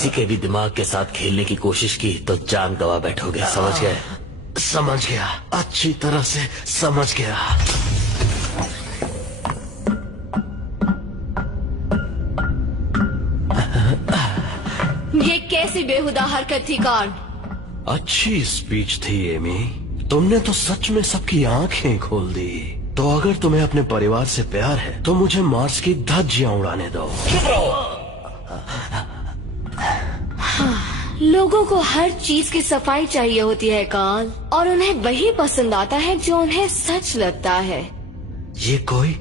किसी के भी दिमाग के साथ खेलने की कोशिश की तो जान गवा बैठोगे, समझ गए? समझ गया, अच्छी तरह से समझ गया। ये कैसी बेहुदा हरकत थी कार्ल? अच्छी स्पीच थी एमी, तुमने तो सच में सबकी आंखें खोल दी। तो अगर तुम्हें अपने परिवार से प्यार है तो मुझे मार्स की धज्जियां उड़ाने दो। चुप रहो। लोगों को हर चीज की सफाई चाहिए होती है कार्ल, और उन्हें वही पसंद आता है जो उन्हें सच लगता है। ये कोई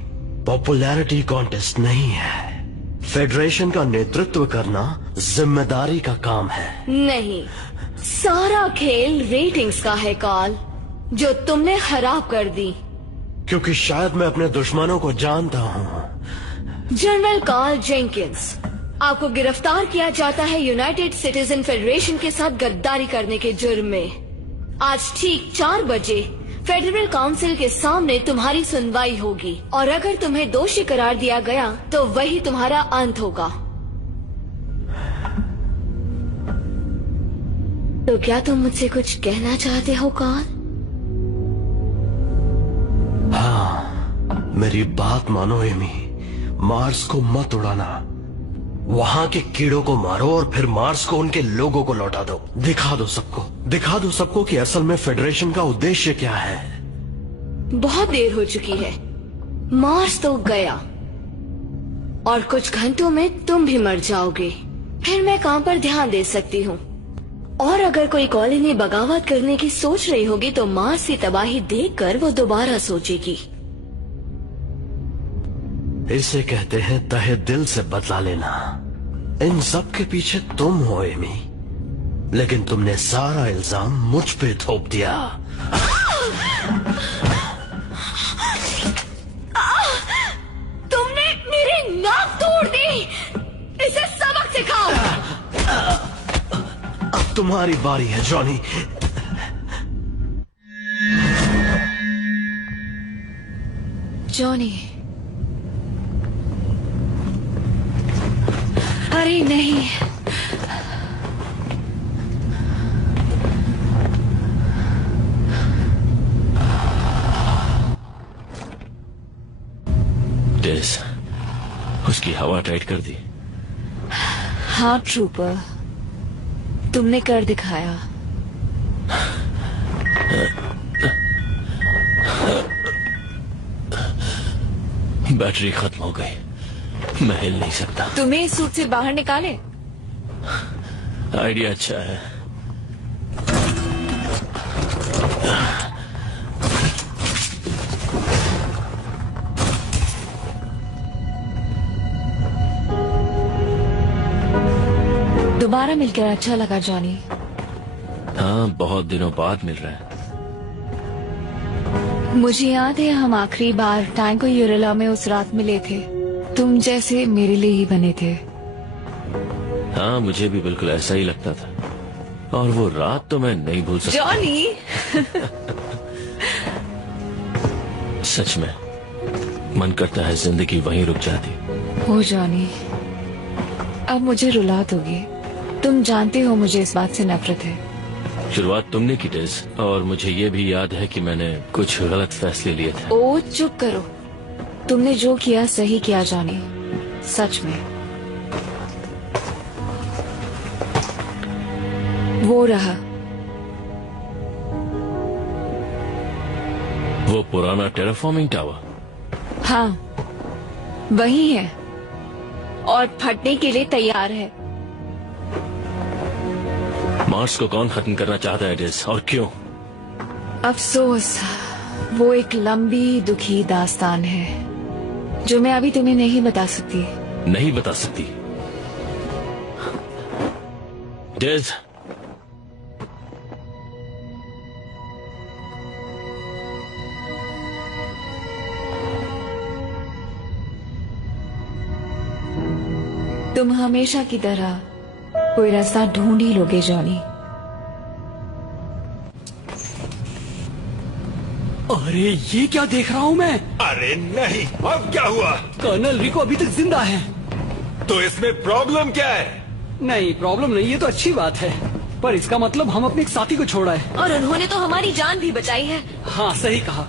पॉपुलैरिटी कॉन्टेस्ट नहीं है। फेडरेशन का नेतृत्व करना जिम्मेदारी का काम है। नहीं, सारा खेल रेटिंग्स का है कार्ल, जो तुमने खराब कर दी। क्योंकि शायद मैं अपने दुश्मनों को जानता हूँ। जनरल कार्ल जेंकिंस, आपको गिरफ्तार किया जाता है यूनाइटेड सिटीजन फेडरेशन के साथ गद्दारी करने के जुर्म में। आज ठीक 4 बजे फेडरल काउंसिल के सामने तुम्हारी सुनवाई होगी, और अगर तुम्हें दोषी करार दिया गया तो वही तुम्हारा अंत होगा। तो क्या तुम मुझसे कुछ कहना चाहते हो कार्ल? हाँ, मेरी बात मानो एमी, मार्स को मत उड़ाना। वहां के कीड़ों को मारो और फिर मार्स को उनके लोगों को लौटा दो। दिखा दो सबको कि असल में फेडरेशन का उद्देश्य क्या है। बहुत देर हो चुकी है, मार्स तो गया, और कुछ घंटों में तुम भी मर जाओगे। फिर मैं काम पर ध्यान दे सकती हूँ। और अगर कोई कॉलोनी बगावत करने की सोच रही होगी तो मार्स की तबाही देखकर वो दोबारा सोचेगी। इसे कहते हैं तहे दिल से बदला लेना। इन सब के पीछे तुम हो एमी, लेकिन तुमने सारा इल्जाम मुझ पे थोप दिया। तुमने मेरी नाक तोड़ दी। इसे सबक सिखाओ। अब तुम्हारी बारी है जॉनी। जॉनी, अरे नहीं, डेस, उसकी हवा टाइट कर दी। हाँ ट्रूपर, तुमने कर दिखाया। बैटरी खत्म हो गई, मैं हिल नहीं सकता। तुम्हें इस सूट से बाहर निकाले? आइडिया अच्छा है। दोबारा मिलकर अच्छा लगा जॉनी। हाँ, बहुत दिनों बाद मिल रहा है। मुझे याद है हम आखिरी बार टैंको यूरेला में उस रात मिले थे। तुम जैसे मेरे लिए ही बने थे। हाँ, मुझे भी बिल्कुल ऐसा ही लगता था, और वो रात तो मैं नहीं भूल सकता। जॉनी सच में मन करता है जिंदगी वहीं रुक जाती। ओ जॉनी, अब मुझे रुला दोगे। तुम जानते हो मुझे इस बात से नफरत है। शुरुआत तुमने की डेज, और मुझे ये भी याद है कि मैंने कुछ गलत फैसले लिए थे। ओ चुप करो, तुमने जो किया सही किया जॉनी, सच में। वो रहा, वो पुराना टेराफॉर्मिंग टावर। हाँ वही है, और फटने के लिए तैयार है। मार्स को कौन खत्म करना चाहता है डेज, और क्यों? अफसोस, वो एक लंबी दुखी दास्तान है जो मैं अभी तुम्हें नहीं बता सकती। नहीं बता सकती? डेज, तुम हमेशा की तरह कोई रास्ता ढूंढ ही लोगे जॉनी। अरे ये क्या देख रहा हूँ मैं? अरे नहीं, अब क्या हुआ? कर्नल रिको अभी तक जिंदा है। तो इसमें प्रॉब्लम क्या है? नहीं, प्रॉब्लम नहीं, ये तो अच्छी बात है। पर इसका मतलब हम अपने एक साथी को छोड़ा है। और उन्होंने तो हमारी जान भी बचाई है। हाँ, सही कहा।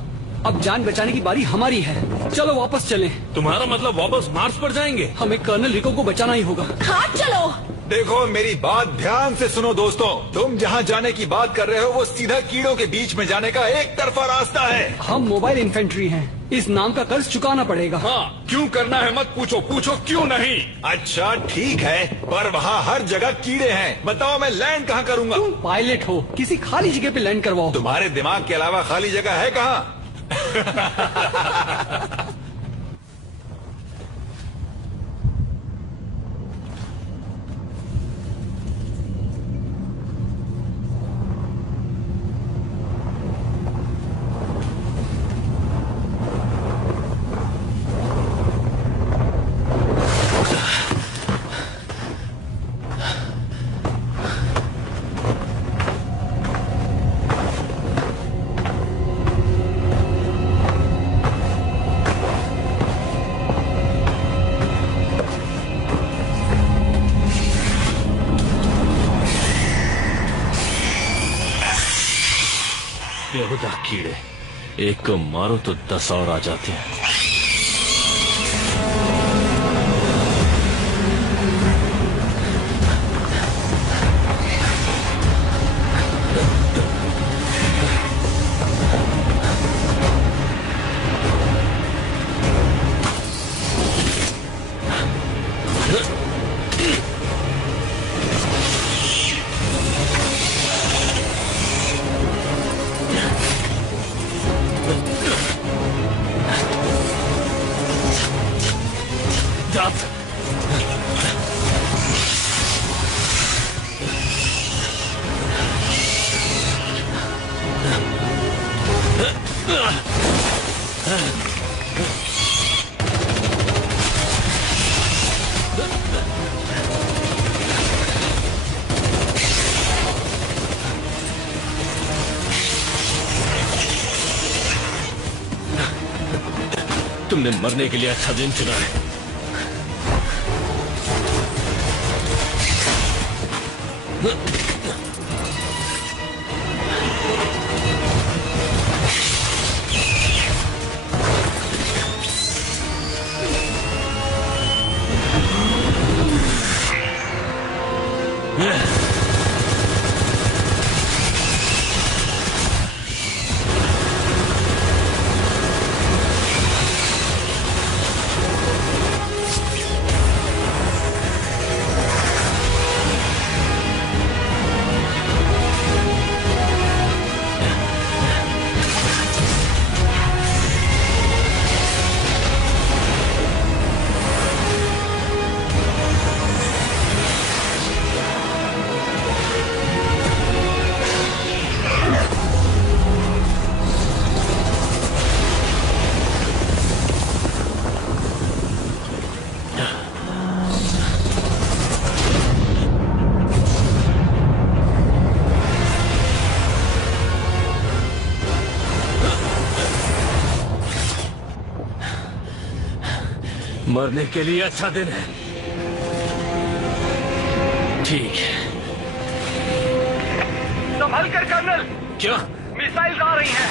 अब जान बचाने की बारी हमारी है। चलो वापस चलें। तुम्हारा मतलब वापस मार्स पर जाएंगे? हमें कर्नल रिको को बचाना ही होगा। हाँ चलो। देखो मेरी बात ध्यान से सुनो दोस्तों, तुम जहाँ जाने की बात कर रहे हो वो सीधा कीड़ों के बीच में जाने का एक तरफा रास्ता है। हम मोबाइल इन्फेंट्री हैं, इस नाम का कर्ज चुकाना पड़ेगा। हाँ, क्यों करना है मत पूछो, पूछो क्यों नहीं। अच्छा ठीक है, पर वहाँ हर जगह कीड़े हैं। बताओ मैं लैंड कहाँ करूँगा? तुम पायलट हो, किसी खाली जगह पे लैंड करवाओ। तुम्हारे दिमाग के अलावा खाली जगह है कहाँ? बेहुदा कीड़े, एक को मारो तो 10 और आ जाते हैं। तुमने मरने के लिए अच्छा दिन चुना है। मरने के लिए अच्छा दिन है। ठीक है। संभल कर कर्नल। क्या? मिसाइल आ रही हैं।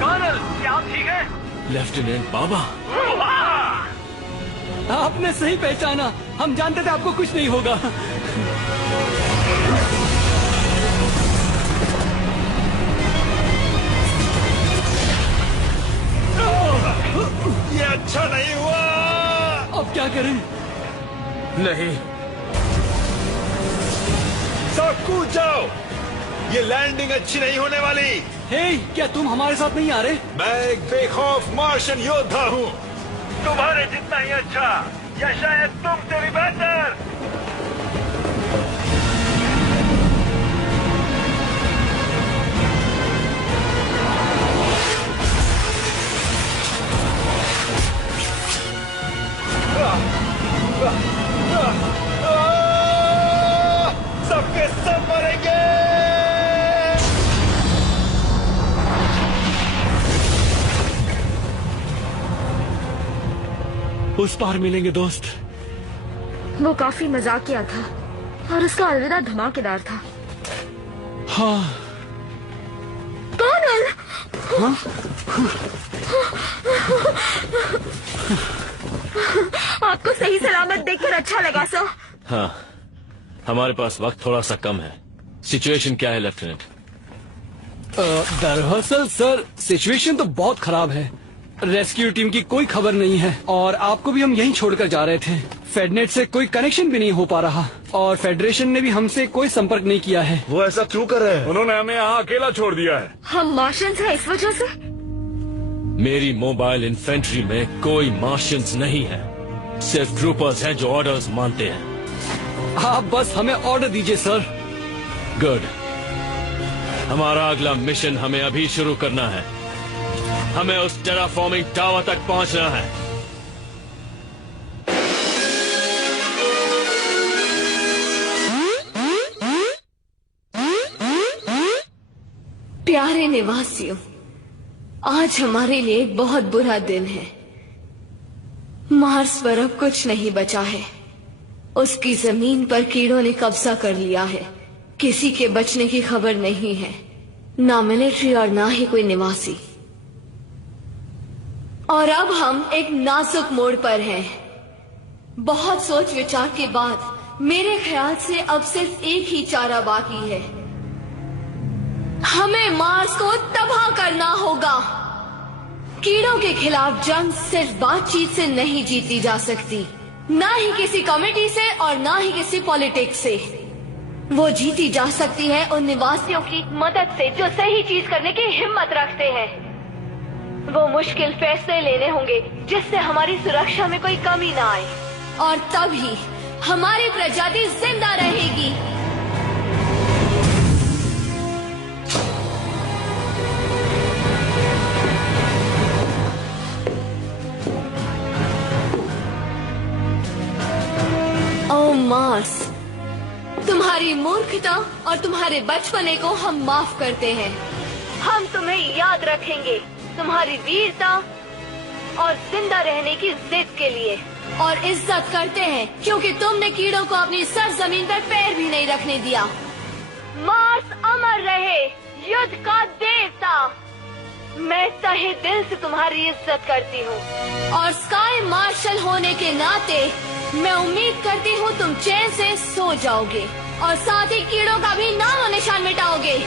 कर्नल, क्या आप ठीक हैं? लेफ्टिनेंट बाबा, आपने सही पहचाना। हम जानते थे आपको कुछ नहीं होगा। ये अच्छा नहीं हुआ। अब क्या करें? नहीं, सब कूद जाओ, ये लैंडिंग अच्छी नहीं होने वाली। हे, क्या तुम हमारे साथ नहीं आ रहे? मैं एक बेखौफ मार्शन योद्धा हूँ। तुम्हारे जितना ही अच्छा, या शायद तुमसे भी बेहतर। सबके सब मरेंगे। उस पार मिलेंगे दोस्त। वो काफी मजाकिया था और उसका अलविदा धमाकेदार था। हाँ। कर्नल! हाँ? आपको सही सलामत देखकर अच्छा लगा सर। हाँ, हमारे पास वक्त थोड़ा सा कम है। सिचुएशन क्या है लेफ्टिनेंट? दरअसल सर सिचुएशन तो बहुत खराब है। रेस्क्यू टीम की कोई खबर नहीं है और आपको भी हम यहीं छोड़कर जा रहे थे। फेडनेट से कोई कनेक्शन भी नहीं हो पा रहा और फेडरेशन ने भी हमसे कोई संपर्क नहीं किया है। वो ऐसा क्यों कर रहे हैं? उन्होंने हमें यहाँ अकेला छोड़ दिया है। हम मार्शियंस हैं इस वजह से? मेरी मोबाइल इन्फेंट्री में कोई मार्शियंस नहीं है, सिर्फ ट्रूपर्स हैं जो ऑर्डर्स मानते हैं। आप बस हमें ऑर्डर दीजिए सर। गुड। हमारा अगला मिशन हमें अभी शुरू करना है। हमें उस टेराफॉर्मिंग टावर तक पहुंचना है। प्यारे निवासियों, आज हमारे लिए एक बहुत बुरा दिन है। मार्स पर अब कुछ नहीं बचा है। उसकी जमीन पर कीड़ों ने कब्जा कर लिया है। किसी के बचने की खबर नहीं है, ना मिलिट्री और ना ही कोई निवासी। और अब हम एक नाजुक मोड़ पर हैं। बहुत सोच विचार के बाद मेरे ख्याल से अब सिर्फ एक ही चारा बाकी है। हमें मार्स को तबाह करना होगा। कीड़ों के खिलाफ जंग सिर्फ बातचीत से नहीं जीती जा सकती, ना ही किसी कमेटी से और ना ही किसी पॉलिटिक्स से। वो जीती जा सकती है उन निवासियों की मदद से जो सही चीज करने की हिम्मत रखते हैं। वो मुश्किल फैसले लेने होंगे जिससे हमारी सुरक्षा में कोई कमी ना आए, और तभी हमारी प्रजाति जिंदा रहेगी। ओ मार्स, तुम्हारी मूर्खता और तुम्हारे बचपने को हम माफ करते हैं। हम तुम्हें याद रखेंगे तुम्हारी वीरता और जिंदा रहने की जिद के लिए, और इज्जत करते हैं क्योंकि तुमने कीड़ों को अपनी सरजमीन पर पैर भी नहीं रखने दिया। मार्स अमर रहे, युद्ध का देवता। मैं तहे दिल से तुम्हारी इज्जत करती हूँ, और स्काई मार्शल होने के नाते मैं उम्मीद करती हूँ तुम चैन से सो जाओगे और साथ ही कीड़ों का भी नाम और निशान मिटाओगे।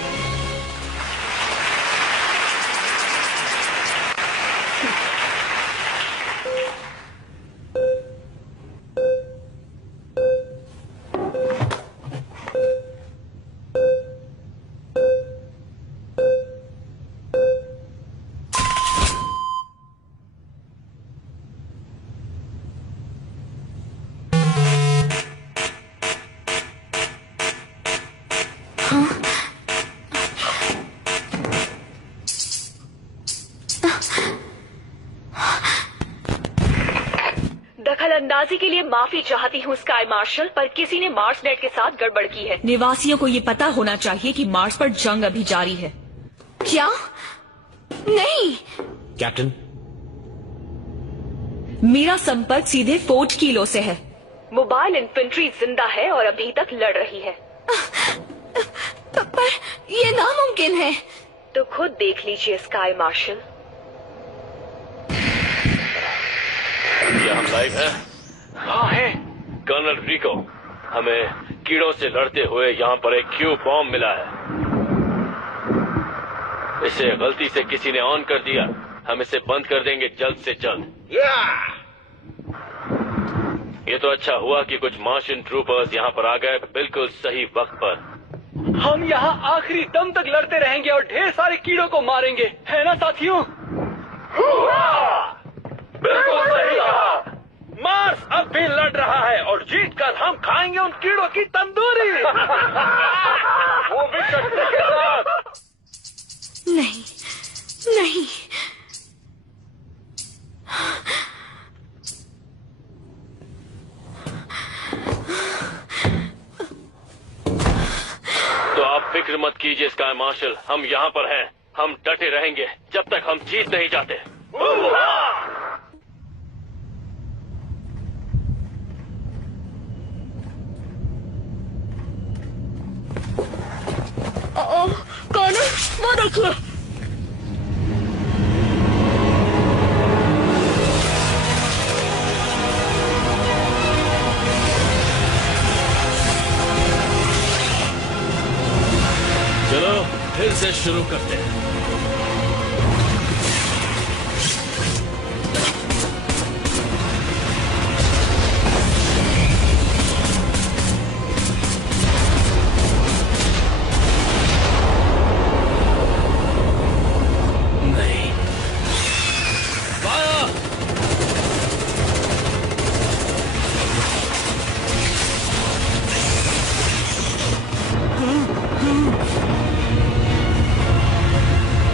दखलंदाजी के लिए माफी चाहती हूँ स्काई मार्शल, पर किसी ने मार्स नेट के साथ गड़बड़ की है। निवासियों को ये पता होना चाहिए कि मार्स पर जंग अभी जारी है। क्या? नहीं कैप्टन, मेरा संपर्क सीधे फोर्ट कीलो से है। मोबाइल इन्फेंट्री जिंदा है और अभी तक लड़ रही है। पर ये नामुमकिन है। तो खुद देख लीजिए स्काई मार्शल। क्या हम लाइव हैं? हाँ है। कर्नल रिको, हमें कीड़ों से लड़ते हुए यहाँ पर एक क्यू बॉम्ब मिला है। इसे गलती से किसी ने ऑन कर दिया। हम इसे बंद कर देंगे जल्द से जल्द। ये तो अच्छा हुआ कि कुछ मार्शियन ट्रूपर्स यहाँ पर आ गए बिल्कुल सही वक्त पर। हम यहाँ आखिरी दम तक लड़ते रहेंगे और ढेर सारे कीड़ों को मारेंगे, है ना साथियों? बिल्कुल सही कहा। मार्स अब भी लड़ रहा है और जीतकर हम खाएंगे उन कीड़ों की तंदूरी। वो भी शक्ति के साथ। नहीं नहीं, तो आप फिक्र मत कीजिए स्काई मार्शल, हम यहाँ पर हैं। हम डटे रहेंगे जब तक हम जीत नहीं जाते। वो देखिए। चलो फिर से शुरू करते हैं। नहीं, फायर!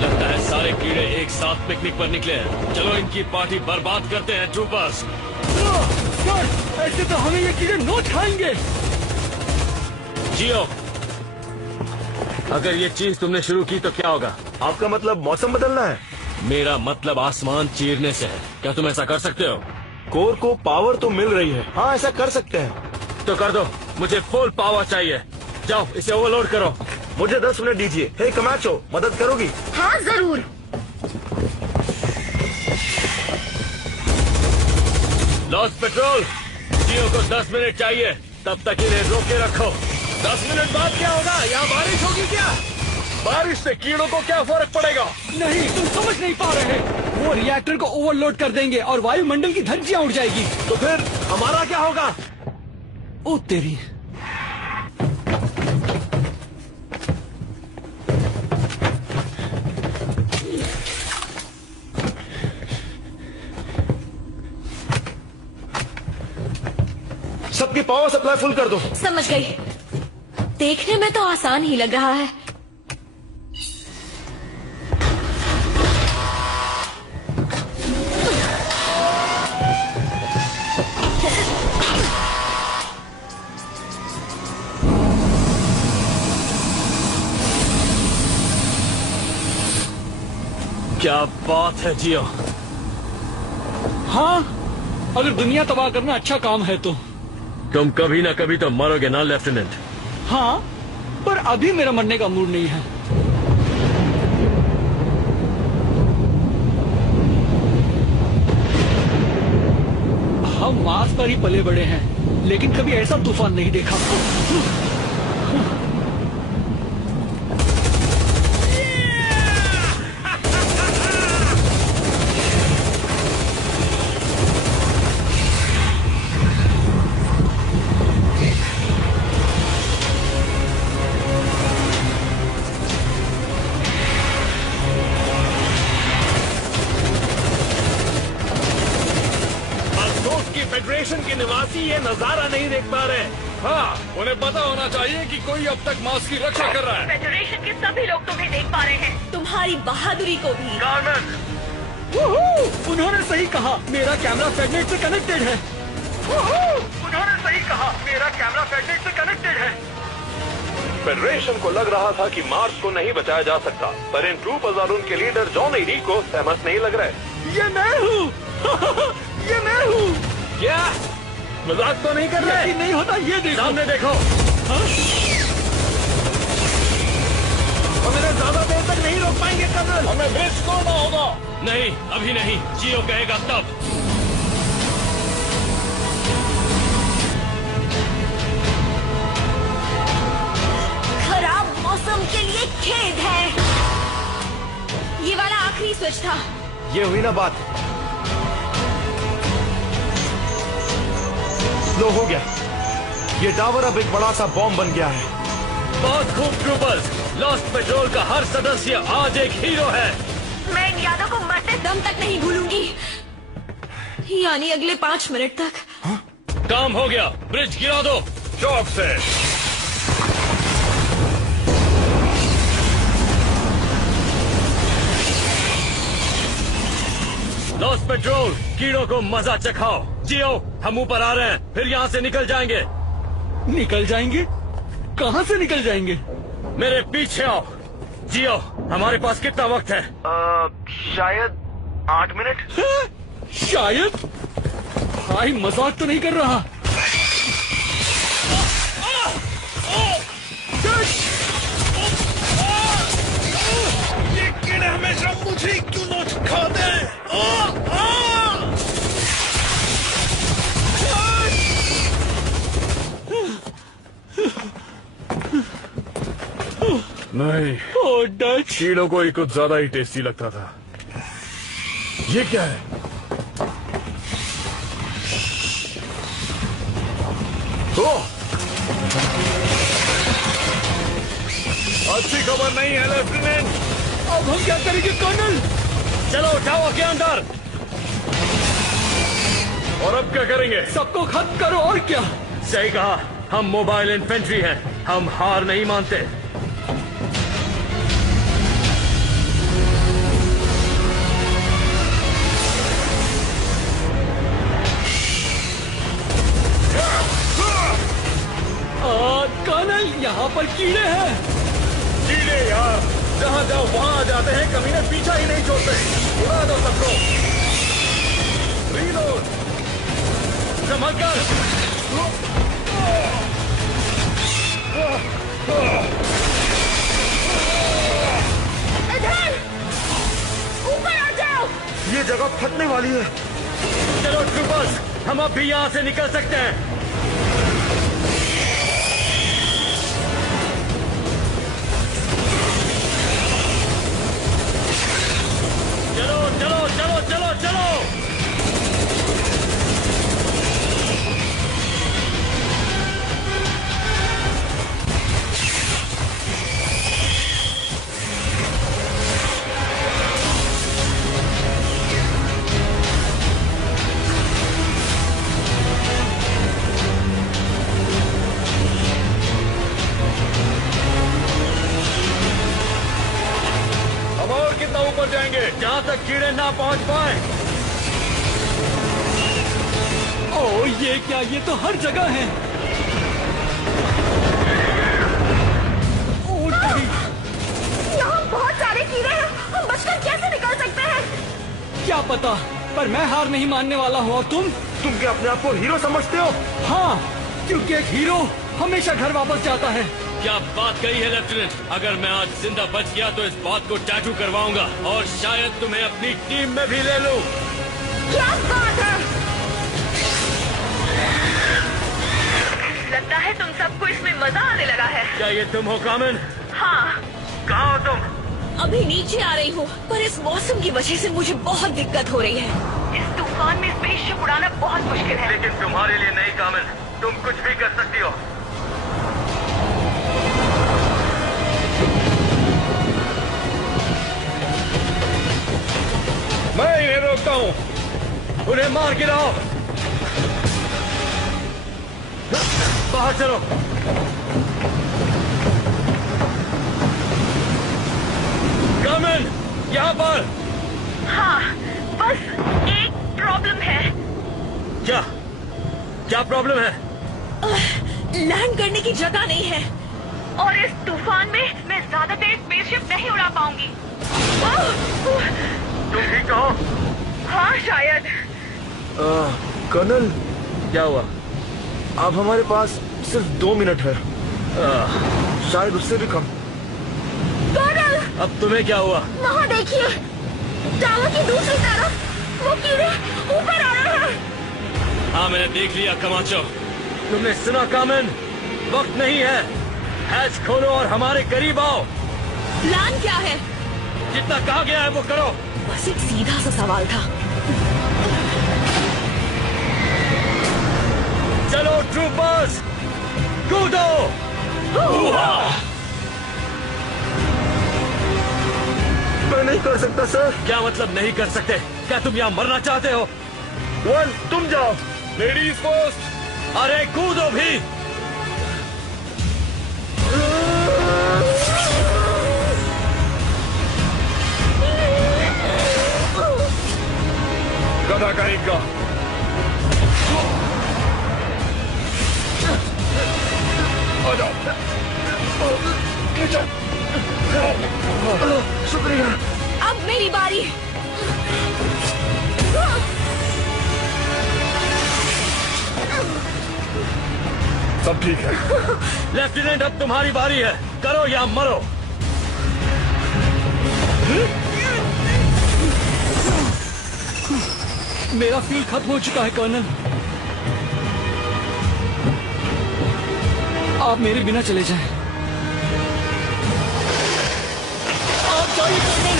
लगता है सारे कीड़े एक साथ पिकनिक पर निकले हैं। चलो इनकी पार्टी बर्बाद करते हैं ट्रूपर्स। सर, ऐसे तो हमें ये कीड़े नोच खाएंगे। जियो, अगर ये चीज तुमने शुरू की तो क्या होगा? आपका मतलब मौसम बदलना है? मेरा मतलब आसमान चीरने से है। क्या तुम ऐसा कर सकते हो? कोर को पावर तो मिल रही है। हाँ, ऐसा कर सकते हैं। तो कर दो, मुझे फुल पावर चाहिए। जाओ इसे ओवरलोड करो। मुझे 10 मिनट दीजिए। हे कमाचो, मदद करोगी? हाँ जरूर। लॉस्ट पेट्रोल, जियो को 10 मिनट चाहिए। तब तक इन्हें रोके रखो। 10 मिनट बाद क्या होगा? यहाँ बारिश होगी क्या? बारिश से कीड़ों को क्या फर्क पड़ेगा? नहीं, तुम समझ नहीं पा रहे। वो रिएक्टर को ओवरलोड कर देंगे और वायुमंडल की धज्जियां उड़ जाएगी। तो फिर हमारा क्या होगा? ओ तेरी। सबकी पावर सप्लाई फुल कर दो। समझ गई। देखने में तो आसान ही लग रहा है। क्या बात है जियो। हाँ, अगर दुनिया तबाह करना अच्छा काम है तो। तुम कभी ना कभी तो मरोगे ना लेफ्टिनेंट। हाँ, पर अभी मेरा मरने का मूड नहीं है। हम मार्स पर ही पले बड़े हैं, लेकिन कभी ऐसा तूफान नहीं देखा। फेडरेशन के निवासी ये नजारा नहीं देख पा रहे। हाँ, उन्हें पता होना चाहिए कि कोई अब तक मार्स की रक्षा कर रहा है। फेडरेशन के सभी लोग तुम्हें देख पा रहे हैं, तुम्हारी बहादुरी को भी। उन्होंने सही कहा, मेरा कैमरा फेडनेट से कनेक्टेड है। उन्होंने सही कहा, मेरा कैमरा फेडनेट से कनेक्टेड है। फेडरेशन को लग रहा था कि मार्स को नहीं बचाया जा सकता, पर इन ट्रूपर्स और उनके लीडर जॉन ईडी को सहमत नहीं लग रहे। ये मैं हूँ। ये मैं हूँ। क्या मजाक तो नहीं कर रहे? नहीं होता। ये देखो, सामने देखो। हम इन्हें ज्यादा देर तक नहीं रोक पाएंगे कर्नल। हमें ब्रिज तोड़ना होगा। नहीं, अभी नहीं। जियो कहेगा तब। खराब मौसम के लिए खेद है। ये वाला आखिरी स्विच था। ये हुई ना बात। लो, हो गया। ये टावर अब एक बड़ा सा बॉम्ब बन गया है। बहुत खूब ट्रूपर्स। लॉस्ट पेट्रोल का हर सदस्य आज एक हीरो है। मैं इन यादों को मरते दम तक नहीं भूलूंगी, यानी अगले 5 मिनट तक। काम हो गया। ब्रिज गिरा दो चौक से। लॉस्ट पेट्रोल, कीड़ों को मजा चखाओ। जियो, हम ऊपर आ रहे हैं, फिर यहाँ से निकल जाएंगे। निकल जाएंगे? कहाँ से निकल जाएंगे? मेरे पीछे आओ। जियो, हमारे पास कितना वक्त है? शायद 8 मिनट। शायद? भाई मजाक तो नहीं कर रहा। कीड़े हमेशा मुझे क्यों नोच खाते हैं? नहीं, कीड़ों को ही कुछ ज्यादा ही टेस्टी लगता था। ये क्या है? अच्छी खबर नहीं है लेफ्टिनेंट। अब हम क्या करेंगे कर्नल? चलो जाओ के अंदर। और अब क्या करेंगे? सबको खत्म करो और क्या। सही कहा, हम मोबाइल इन्फेंट्री हैं, हम हार नहीं मानते। कर्नल, यहाँ पर कीड़े हैं। कीड़े यार, जहाँ जाओ वहाँ आ जाते हैं, कमीने पीछा ही नहीं छोड़ते। उड़ा दो सबको। रीलोड। संभल कर। इधर ऊपर आ जाओ। ये जगह फटने वाली है। चलो ट्रूपर्स, हम अब भी यहाँ से निकल सकते हैं। चलो चलो चलो चलो चलो। अब और कितना ऊपर जाएंगे? जहाँ तक कीड़े ना पहुँच पाए। ओ ये क्या, ये तो हर जगह है। यहाँ बहुत सारे कीड़े हैं, हम बचकर कैसे निकल सकते हैं? क्या पता, पर मैं हार नहीं मानने वाला हूँ। और तुम क्या अपने आप को हीरो समझते हो? हाँ, क्योंकि एक हीरो हमेशा घर वापस जाता है। क्या बात कही है लेफ्टिनेंट। अगर मैं आज जिंदा बच गया तो इस बात को टैटू करवाऊंगा और शायद तुम्हें अपनी टीम में भी ले लूं। क्या बात है? लगता है तुम सबको इसमें मजा आने लगा है। क्या ये तुम हो कामिन? हाँ। कहाँ हो तुम? अभी नीचे आ रही हूँ, पर इस मौसम की वजह से मुझे बहुत दिक्कत हो रही है। इस तूफान में स्पेसशिप उड़ाना बहुत मुश्किल है। लेकिन तुम्हारे लिए नहीं कामिन, तुम कुछ भी कर सकती हो। मैं इन्हें रोकता हूँ। उन्हें मार गिराओ। बाहर चलो। कामिन, यहाँ पर। हाँ, बस एक प्रॉब्लम है। क्या क्या प्रॉब्लम है? लैंड करने की जगह नहीं है। और इस तूफान में मैं ज्यादा देर स्पेसशिप नहीं उड़ा पाऊंगी। तुम ठीक हो? हाँ शायद। कर्नल, क्या हुआ? अब हमारे पास सिर्फ 2 मिनट है। शायद उससे भी कम। कर्नल, अब तुम्हें क्या हुआ? वहाँ देखिए, टावर की दूसरी तरफ वो कीड़े ऊपर आ रहे हैं। हाँ, मैंने देख लिया कमाचो। तुमने सुना कामिन? वक्त नहीं है। हैच खोलो और हमारे करीब आओ। प्लान क्या है? जितना कहा गया है वो करो। बस एक सीधा सा सवाल था। चलो ट्रूपर्स, कूदो। मैं नहीं कर सकता सर। क्या मतलब नहीं कर सकते? क्या तुम यहाँ मरना चाहते हो? वन, तुम जाओ। Ladies first. अरे कूदो भी। गधा कहीं का। आ जाओ। शुक्रिया। अब मेरी बारी। सब ठीक है। लेफ्टिनेंट, अब तुम्हारी बारी है। करो या मरो। मेरा फ्यूल खत्म हो चुका है कर्नल। आप मेरे बिना चले जाएं। आप जाइए कर्नल।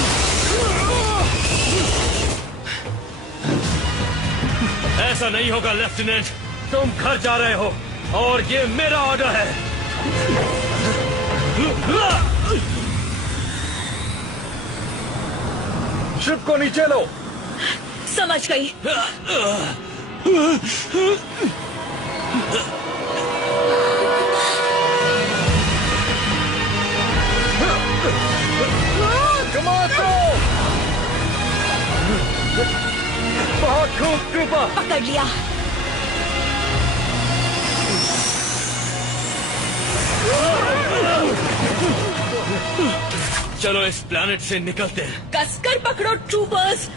ऐसा नहीं होगा लेफ्टिनेंट, तुम घर जा रहे हो और ये मेरा ऑर्डर है। शिप को नीचे लो। समझ गई। बहुत खूब ट्रूपर। पकड़ लिया। चलो इस प्लैनेट से निकलते हैं। कसकर पकड़ो ट्रूपर्स।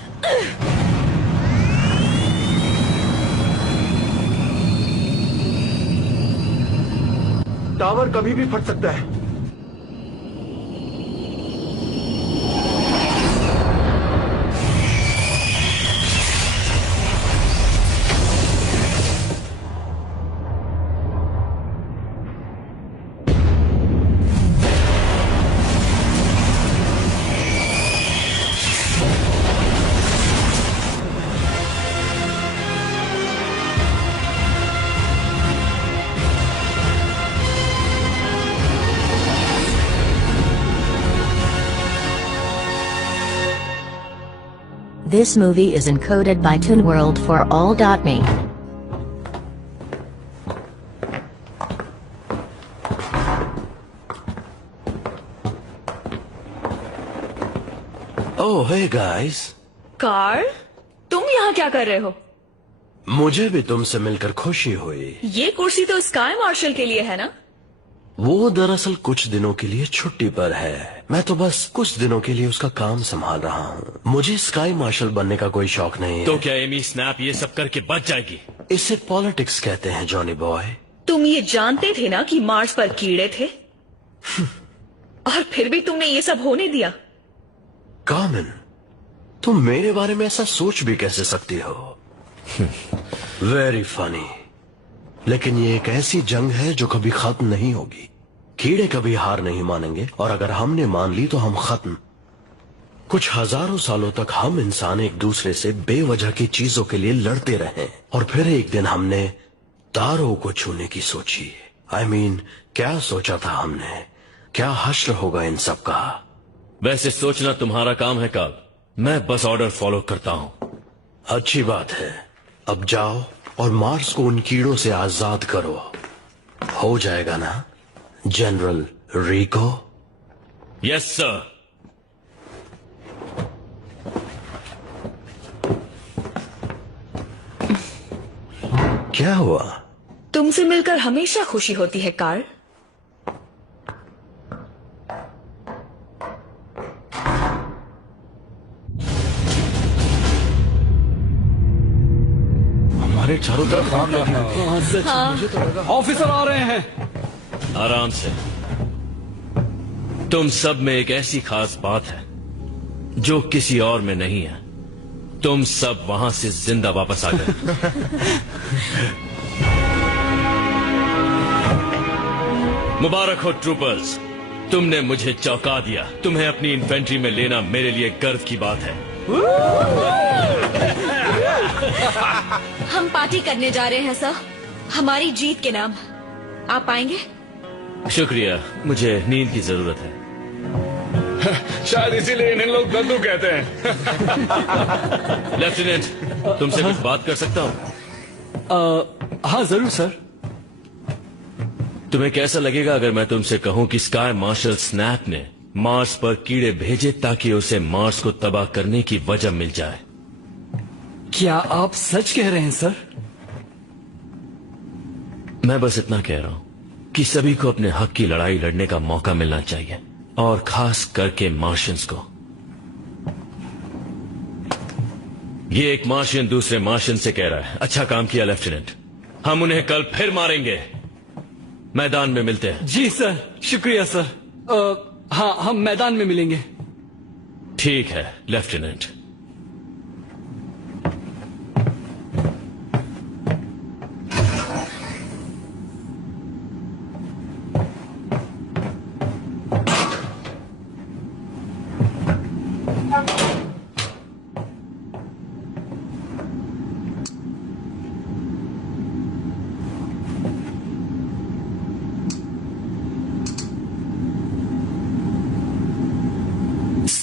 टावर कभी भी फट सकता है। This movie is encoded by ToonWorld for all.me. Oh, hey guys. Carl, तुम यहाँ क्या कर रहे हो? मुझे भी तुमसे मिलकर खुशी हुई। ये कुर्सी तो स्काई मार्शल के लिए है ना? वो दरअसल कुछ दिनों के लिए छुट्टी पर है। मैं तो बस कुछ दिनों के लिए उसका काम संभाल रहा हूँ। मुझे स्काई मार्शल बनने का कोई शौक नहीं है। तो क्या एमी स्नैप ये सब करके बच जाएगी? इसे पॉलिटिक्स कहते हैं जॉनी बॉय। तुम ये जानते थे ना कि मार्स पर कीड़े थे? और फिर भी तुमने ये सब होने दिया। कॉमन, तुम मेरे बारे में ऐसा सोच भी कैसे सकती हो? Very funny. लेकिन ये एक ऐसी जंग है जो कभी खत्म नहीं होगी। कीड़े कभी हार नहीं मानेंगे और अगर हमने मान ली तो हम खत्म। कुछ हजारों सालों तक हम इंसान एक दूसरे से बेवजह की चीजों के लिए लड़ते रहे और फिर एक दिन हमने तारों को छूने की सोची। I mean, क्या सोचा था हमने? क्या हश्र होगा इन सब का? वैसे सोचना तुम्हारा काम है कार्ल, मैं बस ऑर्डर फॉलो करता हूँ। अच्छी बात है, अब जाओ और मार्स को उन कीड़ों से आजाद करो। हो जाएगा ना जनरल रिको? Yes sir. क्या हुआ? तुमसे मिलकर हमेशा खुशी होती है कार्ल। हमारे चारों तरफ आग लगी है। हाँ। मुझे तो लगा ऑफिसर आ रहे हैं। आराम से। तुम सब में एक ऐसी खास बात है जो किसी और में नहीं है। तुम सब वहां से जिंदा वापस आ गए। मुबारक हो ट्रूपर्स, तुमने मुझे चौंका दिया। तुम्हें अपनी इन्फेंट्री में लेना मेरे लिए गर्व की बात है। हम पार्टी करने जा रहे हैं सर, हमारी जीत के नाम। आप आएंगे? शुक्रिया, मुझे नींद की जरूरत है। शायद इसीलिए इन्हें लोग दद्दू कहते हैं। लेफ्टिनेंट, तुमसे कुछ बात कर सकता हूँ? हाँ जरूर सर। तुम्हें कैसा लगेगा अगर मैं तुमसे कहूं कि स्काई मार्शल स्नैप ने मार्स पर कीड़े भेजे ताकि उसे मार्स को तबाह करने की वजह मिल जाए? क्या आप सच कह रहे हैं सर? मैं बस इतना कह रहा हूं कि सभी को अपने हक की लड़ाई लड़ने का मौका मिलना चाहिए, और खास करके मार्शियंस को। ये एक मार्शियन दूसरे मार्शियन से कह रहा है, अच्छा काम किया लेफ्टिनेंट, हम उन्हें कल फिर मारेंगे। मैदान में मिलते हैं। जी सर, शुक्रिया सर। हाँ, हम मैदान में मिलेंगे। ठीक है लेफ्टिनेंट।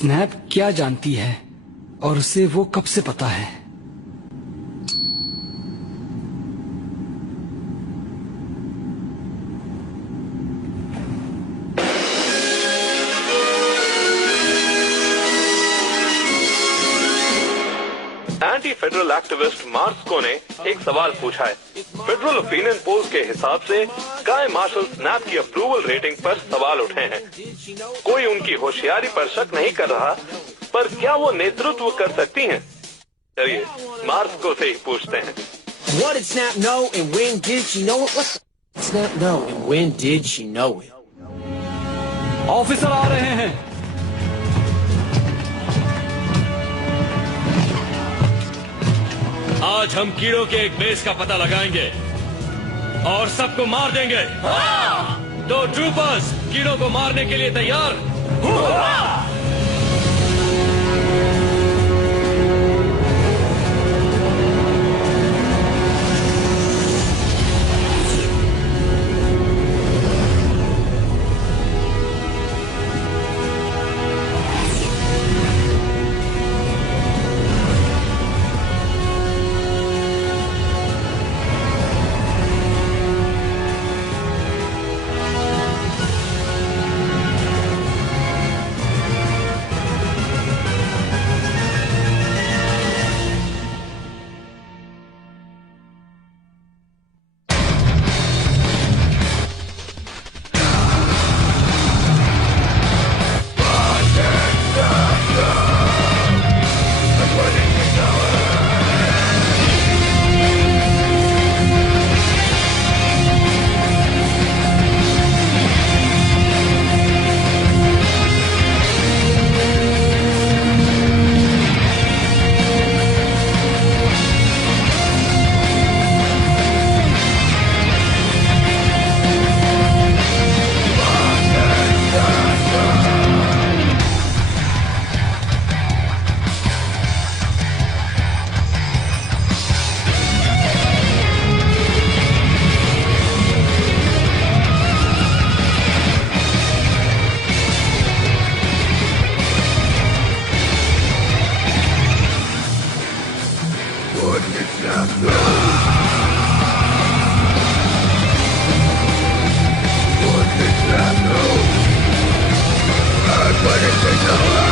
स्नैप क्या जानती है और उसे वो कब से पता है? एंटी फेडरल एक्टिविस्ट मार्स्को ने एक सवाल पूछा है। फेडरल ओपिनियन पोल के हिसाब से स्काई मार्शल स्नैप की अप्रूवल रेटिंग पर सवाल उठे हैं। कोई उनकी होशियारी पर शक नहीं कर रहा, पर क्या वो नेतृत्व कर सकती हैं? चलिए मार्स्को से ही पूछते हैं। What did Snap know and when did she know it? What did Snap know and when did she know it? Officer आ रहे हैं। आज हम कीड़ों के एक बेस का पता लगाएंगे और सबको मार देंगे। तो ट्रूपर्स कीड़ों को मारने के लिए तैयार? What did Snap know?